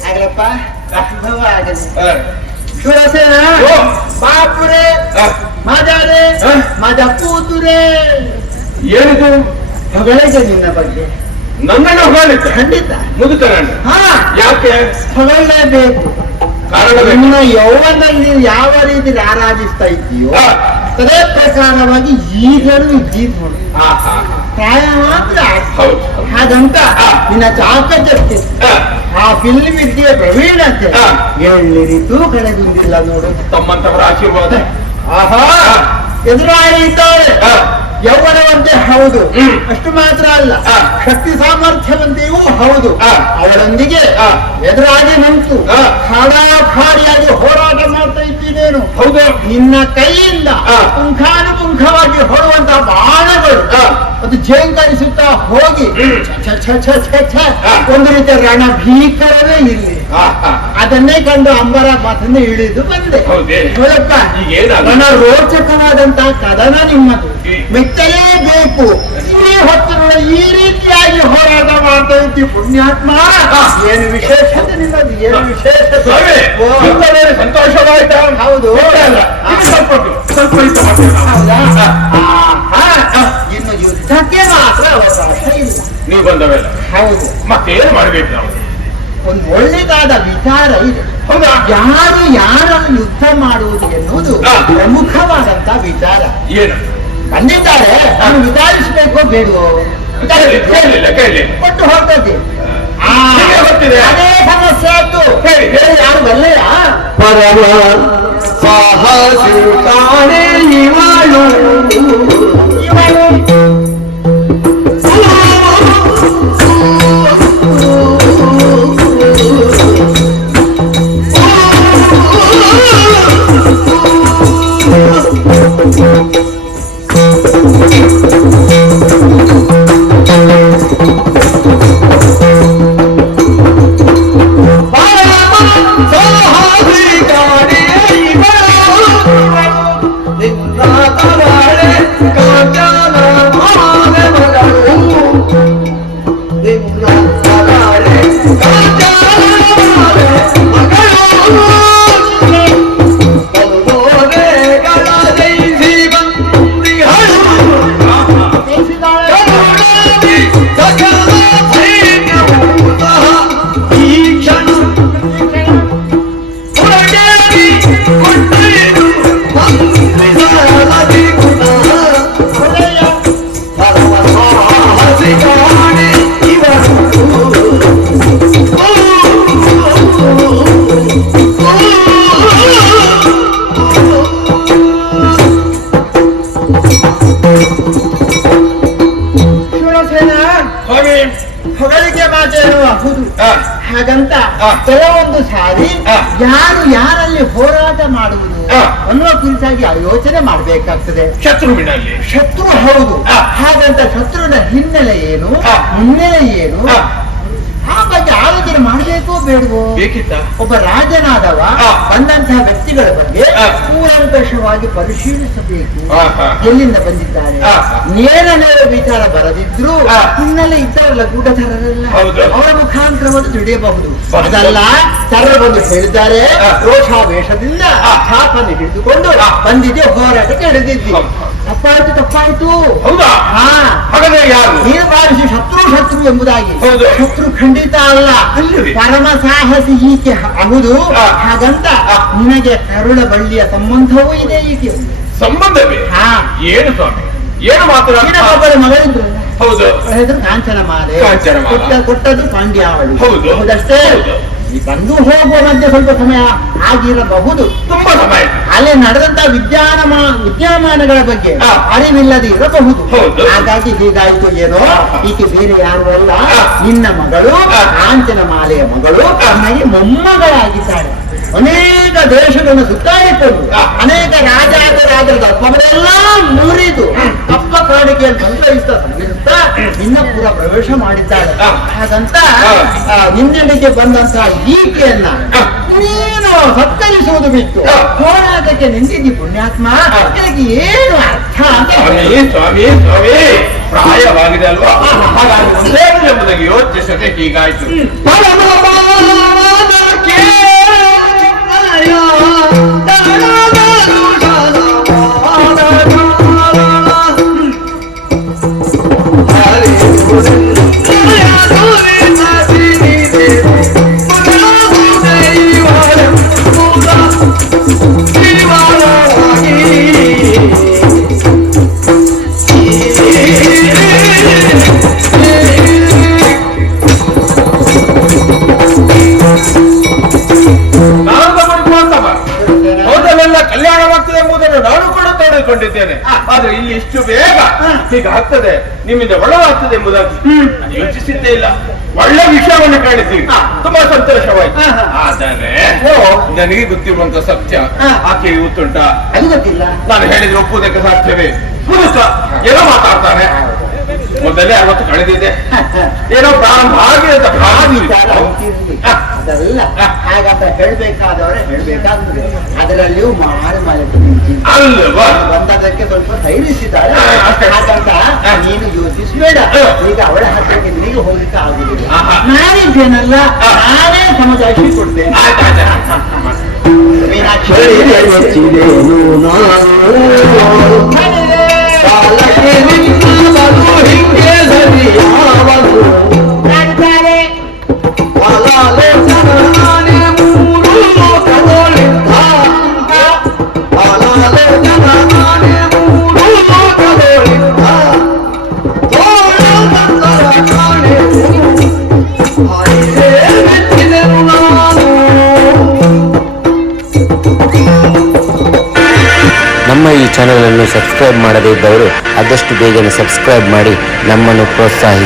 ಆಗ್ಲಪ್ಪ ಅನುಭವ ಆಗಲಿ ಶೂರಸೇನ ಬಾಪುರೆ ಮಾದಾರೆ ಮದ ಕೂತುರೆ ಏನಿದು ಹೊಗಳಿಗೆ ನಿನ್ನ ಬಗ್ಗೆ ನನ್ನನ್ನು ಹೊಗಳಿದ್ದ ಖಂಡಿತ ಮುದುಕರನ್ನು ಹಾ ಯಾಕೆ ಹೊಗಳಲೇಬೇಕು. ಕಾರಣವೇ ನಿನ್ನ ಯೌವನದಲ್ಲಿ ಯಾವ ರೀತಿ ಆರಾಧಿಸ್ತಾ ಇದ್ದೀಯೋ ಅದೇ ಪ್ರಕಾರವಾಗಿ ಈಗಲೂ ಇದ್ದೀವಿ ನೋಡಿ. ಪ್ರಾಯ ಮಾತ್ರ ಹೌದು. ಹಾಗಂತ ನಿನ್ನ ಚಾಕಚಕ್ಯ ಆ ಫಿಲ್ಮ್ ವಿದ್ಯೆ ಪ್ರವೀಣತೆ ಎಳ್ಳಿರಿತೂ ಕಳೆಗುಂದಿಲ್ಲ ನೋಡು. ತಮ್ಮಂತವರ ಆಶೀರ್ವಾದ. ಆಹಾ ಎದುರಾಳಿ ಇದ್ದಾಳೆ, ಯೌವನವಂತೆ ಹೌದು, ಅಷ್ಟು ಮಾತ್ರ ಅಲ್ಲ ಶಕ್ತಿ ಸಾಮರ್ಥ್ಯವಂತೆಯೂ ಹೌದು. ಅವಳೊಂದಿಗೆ ಎದುರಾಗಿ ನಿಂತು ಖಾಡಾಖಾಡಿಯಾಗಿ ಹೋರಾಟ ಮಾಡ್ತಾ ಇದ್ದೀನೇನು. ಹೌದು. ನಿನ್ನ ಕೈಯಿಂದ ಪುಂಖಾನುಪುಂಖವಾಗಿ ಹೊಡುವಂತಹ ಬಾಣಗಳು ಅದು ಜೇಂಕರಿಸುತ್ತಾ ಹೋಗಿ ಒಂದು ರೀತಿಯ ರಣ ಭೀಕರವೇ ಇಲ್ಲಿ. ಅದನ್ನೇ ಕಂಡು ಅಂಬರಾಬಾದಿಂದ ಇಳಿದು ಬಂದೆ. ನೋಡಪ್ಪ, ರಣ ರೋಚಕವಾದಂತಹ ಕದನ ನಿಮ್ಮದು, ಮೆಚ್ಚಲೇಬೇಕು. ಈ ಹೊತ್ತಿನ ಈ ರೀತಿಯಾಗಿ ಹೋರಾಟ ಮಾಡ್ತಾ ಇದ್ದಿ ಪುಣ್ಯಾತ್ಮ. ಏನು ವಿಶೇಷತೆ ನಿಮ್ಮದು, ಏನು ವಿಶೇಷತೆ. ಸಂತೋಷವಾಯ್ತಾ? ಹೌದು. ಸ್ವಲ್ಪ ಇನ್ನು ಯುದ್ಧಕ್ಕೆ ಮಾತ್ರ ಅವಕಾಶ ಇಲ್ಲ. ನೀವು ಬಂದವೆಲ್ಲ ಹೌದು. ಮತ್ತೇನು ಮಾಡ್ಬೇಕು ನಾವು? ಒಂದು ಒಳ್ಳೆದಾದ ವಿಚಾರ ಇದೆ. ಹೌದಾ? ಯಾರು ಯಾರನ್ನು ಯುದ್ಧ ಮಾಡುವುದು ಎನ್ನುವುದು ಪ್ರಮುಖವಾದಂತ ವಿಚಾರ. ಏನು ಬಂದಿದ್ದಾರೆ, ನಾನು ವಿಚಾರಿಸಬೇಕೋ ಬೇಡವೋ ಕೇಳಲಿಲ್ಲ. ಕೊಟ್ಟು ಹೋಗ್ತದೆ. ಗೊತ್ತಿದೆ. ಅದೇ ಸಮಸ್ಯೆ ಆಯ್ತು. ಹೇಳಿ ಯಾರು ಬಲ್ಲೆಯ ಪರಮ ಸಾಹಸಿ ಕಾಣೆ ಇವಳು ಹೊಗಳಿಕೆ ಮಾತೇನು ಹೌದು. ಹಾಗಂತ ಕೆಲವೊಂದು ಸಾರಿ ಯಾರು ಯಾರಲ್ಲಿ ಹೋರಾಟ ಮಾಡುವುದು ಅನ್ನುವ ಕುರಿತಾಗಿ ಯೋಚನೆ ಮಾಡಬೇಕಾಗ್ತದೆ. ಶತ್ರುವಿನಲ್ಲಿ ಶತ್ರು ಹೌದು. ಹಾಗಂತ ಶತ್ರುವಿನ ಹಿನ್ನೆಲೆ ಏನು, ಮುನ್ನೆಲೆ ಏನು, ಆ ಬಗ್ಗೆ ಆಲೋಚನೆ ಮಾಡಬೇಕೋ ಬೇಡವೋ? ಬೇಕಿತ್ತ? ಒಬ್ಬ ರಾಜನಾದವ ಬಂದಂತಹ ವ್ಯಕ್ತಿಗಳ ಬಗ್ಗೆ ಕೂಲಂಕಷವಾಗಿ ಪರಿಶೀಲಿಸಬೇಕು. ಎಲ್ಲಿಂದ ಬಂದಿದ್ದಾರೆ, ನೇರ ವಿಚಾರ ಬರದಿದ್ರು ಹಿನ್ನೆಲೆ ಇದ್ದಾರಲ್ಲ ಗೂಢಚಾರರೆಲ್ಲ, ಅವರ ಮುಖಾಂತರವನ್ನು ತಿಳಿಯಬಹುದು. ಅದಲ್ಲ, ತರ್ರ ಬಂದು ಹೇಳಿದ್ದಾರೆ, ರೋಷಾವೇಶದಿಂದ ಛಾಪನ್ನು ಹಿಡಿದುಕೊಂಡು ಬಂದಿದ್ದೆ, ಹೋರಾಟಕ್ಕೆ ಹಿಡಿದಿದ್ದಿ. ತಪ್ಪಾಯ್ತು. ಹೌದಾ? ಹಾಗಾದ್ರೆ ಯಾರು ನೀನು ಭಾವಿಸಿ ಶತ್ರು ಎಂಬುದಾಗಿ. ಶತ್ರು ಖಂಡಿತ ಅಲ್ಲ, ಪರಮ ಸಾಹಸಿ ಈಕೆ ಹೌದು. ಹಾಗಂತ ನಿನಗೆ ಕರುಳ ಬಳ್ಳಿಯ ಸಂಬಂಧವೂ ಇದೆ ಈಕೆ. ಸಂಬಂಧವೇ? ಏನು ಸ್ವಾಮಿ, ಏನು ಮಾತಾಡ? ಒಬ್ಬರ ಮಗಳಿದ್ರು. ಹೌದು. ಹೆಸರು ಕಾಂಚನಮಾಲೆ. ಕೊಟ್ಟದ್ದು ಪಾಂಡ್ಯಾವಳಿ. ಹೌದಷ್ಟೇ. ಬಂದು ಹೋಗುವ ಮಧ್ಯೆ ಸ್ವಲ್ಪ ಸಮಯ ಆಗಿರಬಹುದು, ತುಂಬಾ ಸಮಯ. ಅಲ್ಲಿ ನಡೆದಂತ ವಿದ್ಯಮಾನಗಳ ಬಗ್ಗೆ ಅರಿವಿಲ್ಲದೆ ಇರಬಹುದು. ಹಾಗಾಗಿ ಹೀಗಾಯ್ತು ಏನೋ. ಈಕೆ ಬೇರೆ ಯಾರು ಅಲ್ಲ, ನಿನ್ನ ಮಗಳು, ಕಾಂಚನಮಾಲೆಯ ಮಗಳು. ನನಗೆ ಮೊಮ್ಮಗಳಾಗಿದ್ದಾಳೆ. ಅನೇಕ ದೇಶಗಳನ್ನು ಸುತ್ತಾಡಿಕೊಂಡು ಅನೇಕ ರಾಜರ ದರ್ಪವನ್ನೆಲ್ಲ ಮುರಿದು ಅಪ್ಪ ಕಾಣಿಕೆಯನ್ನು ಸಂಗ್ರಹಿಸ್ತಾ ನಿನ್ನ ಪೂರ ಪ್ರವೇಶ ಮಾಡಿದ್ದಾಳೆ. ಹಾಗಂತ ನಿನ್ನೆಡೆಗೆ ಬಂದಂತಹ ಈಕೆಯನ್ನ ನೀನು ಸತ್ಕರಿಸುವುದು ಬಿಟ್ಟು ಹೋರಾಟಕ್ಕೆ ನಿಂತಿದ್ದಿ ಪುಣ್ಯಾತ್ಮ. ಇದಕ್ಕೆ ಏನು ಅರ್ಥ ಅಂತ ಸ್ವಾಮಿ ಪ್ರಾಯವಾಗಿದೆ ಅಲ್ವಾ? ಹಾಗಾಗಿ ಒಂದೇ ಎಂಬುದಾಗಿ ಯೋಚಿಸದೆ ಹೀಗಾಯ್ತು. ಕಲ್ಯಾಣವಾಗ್ತದೆ ಎಂಬುದನ್ನು ನಾನು ಕೂಡ ತಿಳಿದುಕೊಂಡಿದ್ದೇನೆ. ಆದ್ರೆ ಇಲ್ಲಿ ಇಷ್ಟು ಬೇಗ ಹೀಗಾಗ್ತದೆ, ನಿಮ್ಮಿಂದ ಒಳ್ಳೆದಾಗ್ತದೆ ಎಂಬುದಾಗಿ ಯೋಚಿಸಿದ್ದೇ ಇಲ್ಲ. ಒಳ್ಳೆ ವಿಷಯವನ್ನು ಕಾಣಿದ್ದೀವಿ, ತುಂಬಾ ಸಂತೋಷವಾಯ್ತು. ಆದರೆ ನನಗೆ ಗೊತ್ತಿರುವಂತ ಸತ್ಯ ಆಕೆ ಗೊತ್ತುಂಟ? ಅದು ಗೊತ್ತಿಲ್ಲ. ನಾನು ಹೇಳಿದ್ರೆ ಒಪ್ಪುವುದಕ್ಕೆ ಸಾಧ್ಯವೇ? ಪುರುಷ ಏನೋ ಮಾತಾಡ್ತಾನೆ. ಮೊದಲೇ 60 ಕಳೆದಿದೆ, ಏನೋ ಪ್ರಾರಂಭ ಆಗಿ ಅಂತ ಅದಲ್ಲ. ಹಾಗಂತ ಹೇಳ್ಬೇಕಾದವರೇ ಹೇಳ್ಬೇಕಾಗ್ತದೆ. ಅದರಲ್ಲಿಯೂ ಅಲ್ವಾ ಬಂದದಕ್ಕೆ ಸ್ವಲ್ಪ ಸೈರಿಸಿದ್ದಾಳೆ. ಹಾಗಂತ ನೀನು ಯೋಚಿಸಬೇಡ. ಈಗ ಅವಳ ಹತ್ರಕ್ಕೆ ನಿನಗೆ ಹೋಗ್ಲಿಕ್ಕೆ ಆಗುದಿಲ್ಲ. ನಾನಿದ್ದೇನಲ್ಲ, ನಾನೇ ಸಮಜಾಯಿಷಿ ಕೊಡ್ತೇನೆ. ನಮ್ಮ ಈ ಚಾನೆಲ್ ಅನ್ನು ಸಬ್ಸ್ಕ್ರೈಬ್ ಮಾಡದೇ ಇದ್ದವರು ಆದಷ್ಟು ಬೇಗನೆ ಸಬ್ಸ್ಕ್ರೈಬ್ ಮಾಡಿ ನಮ್ಮನ್ನು ಪ್ರೋತ್ಸಾಹಿಸಿ.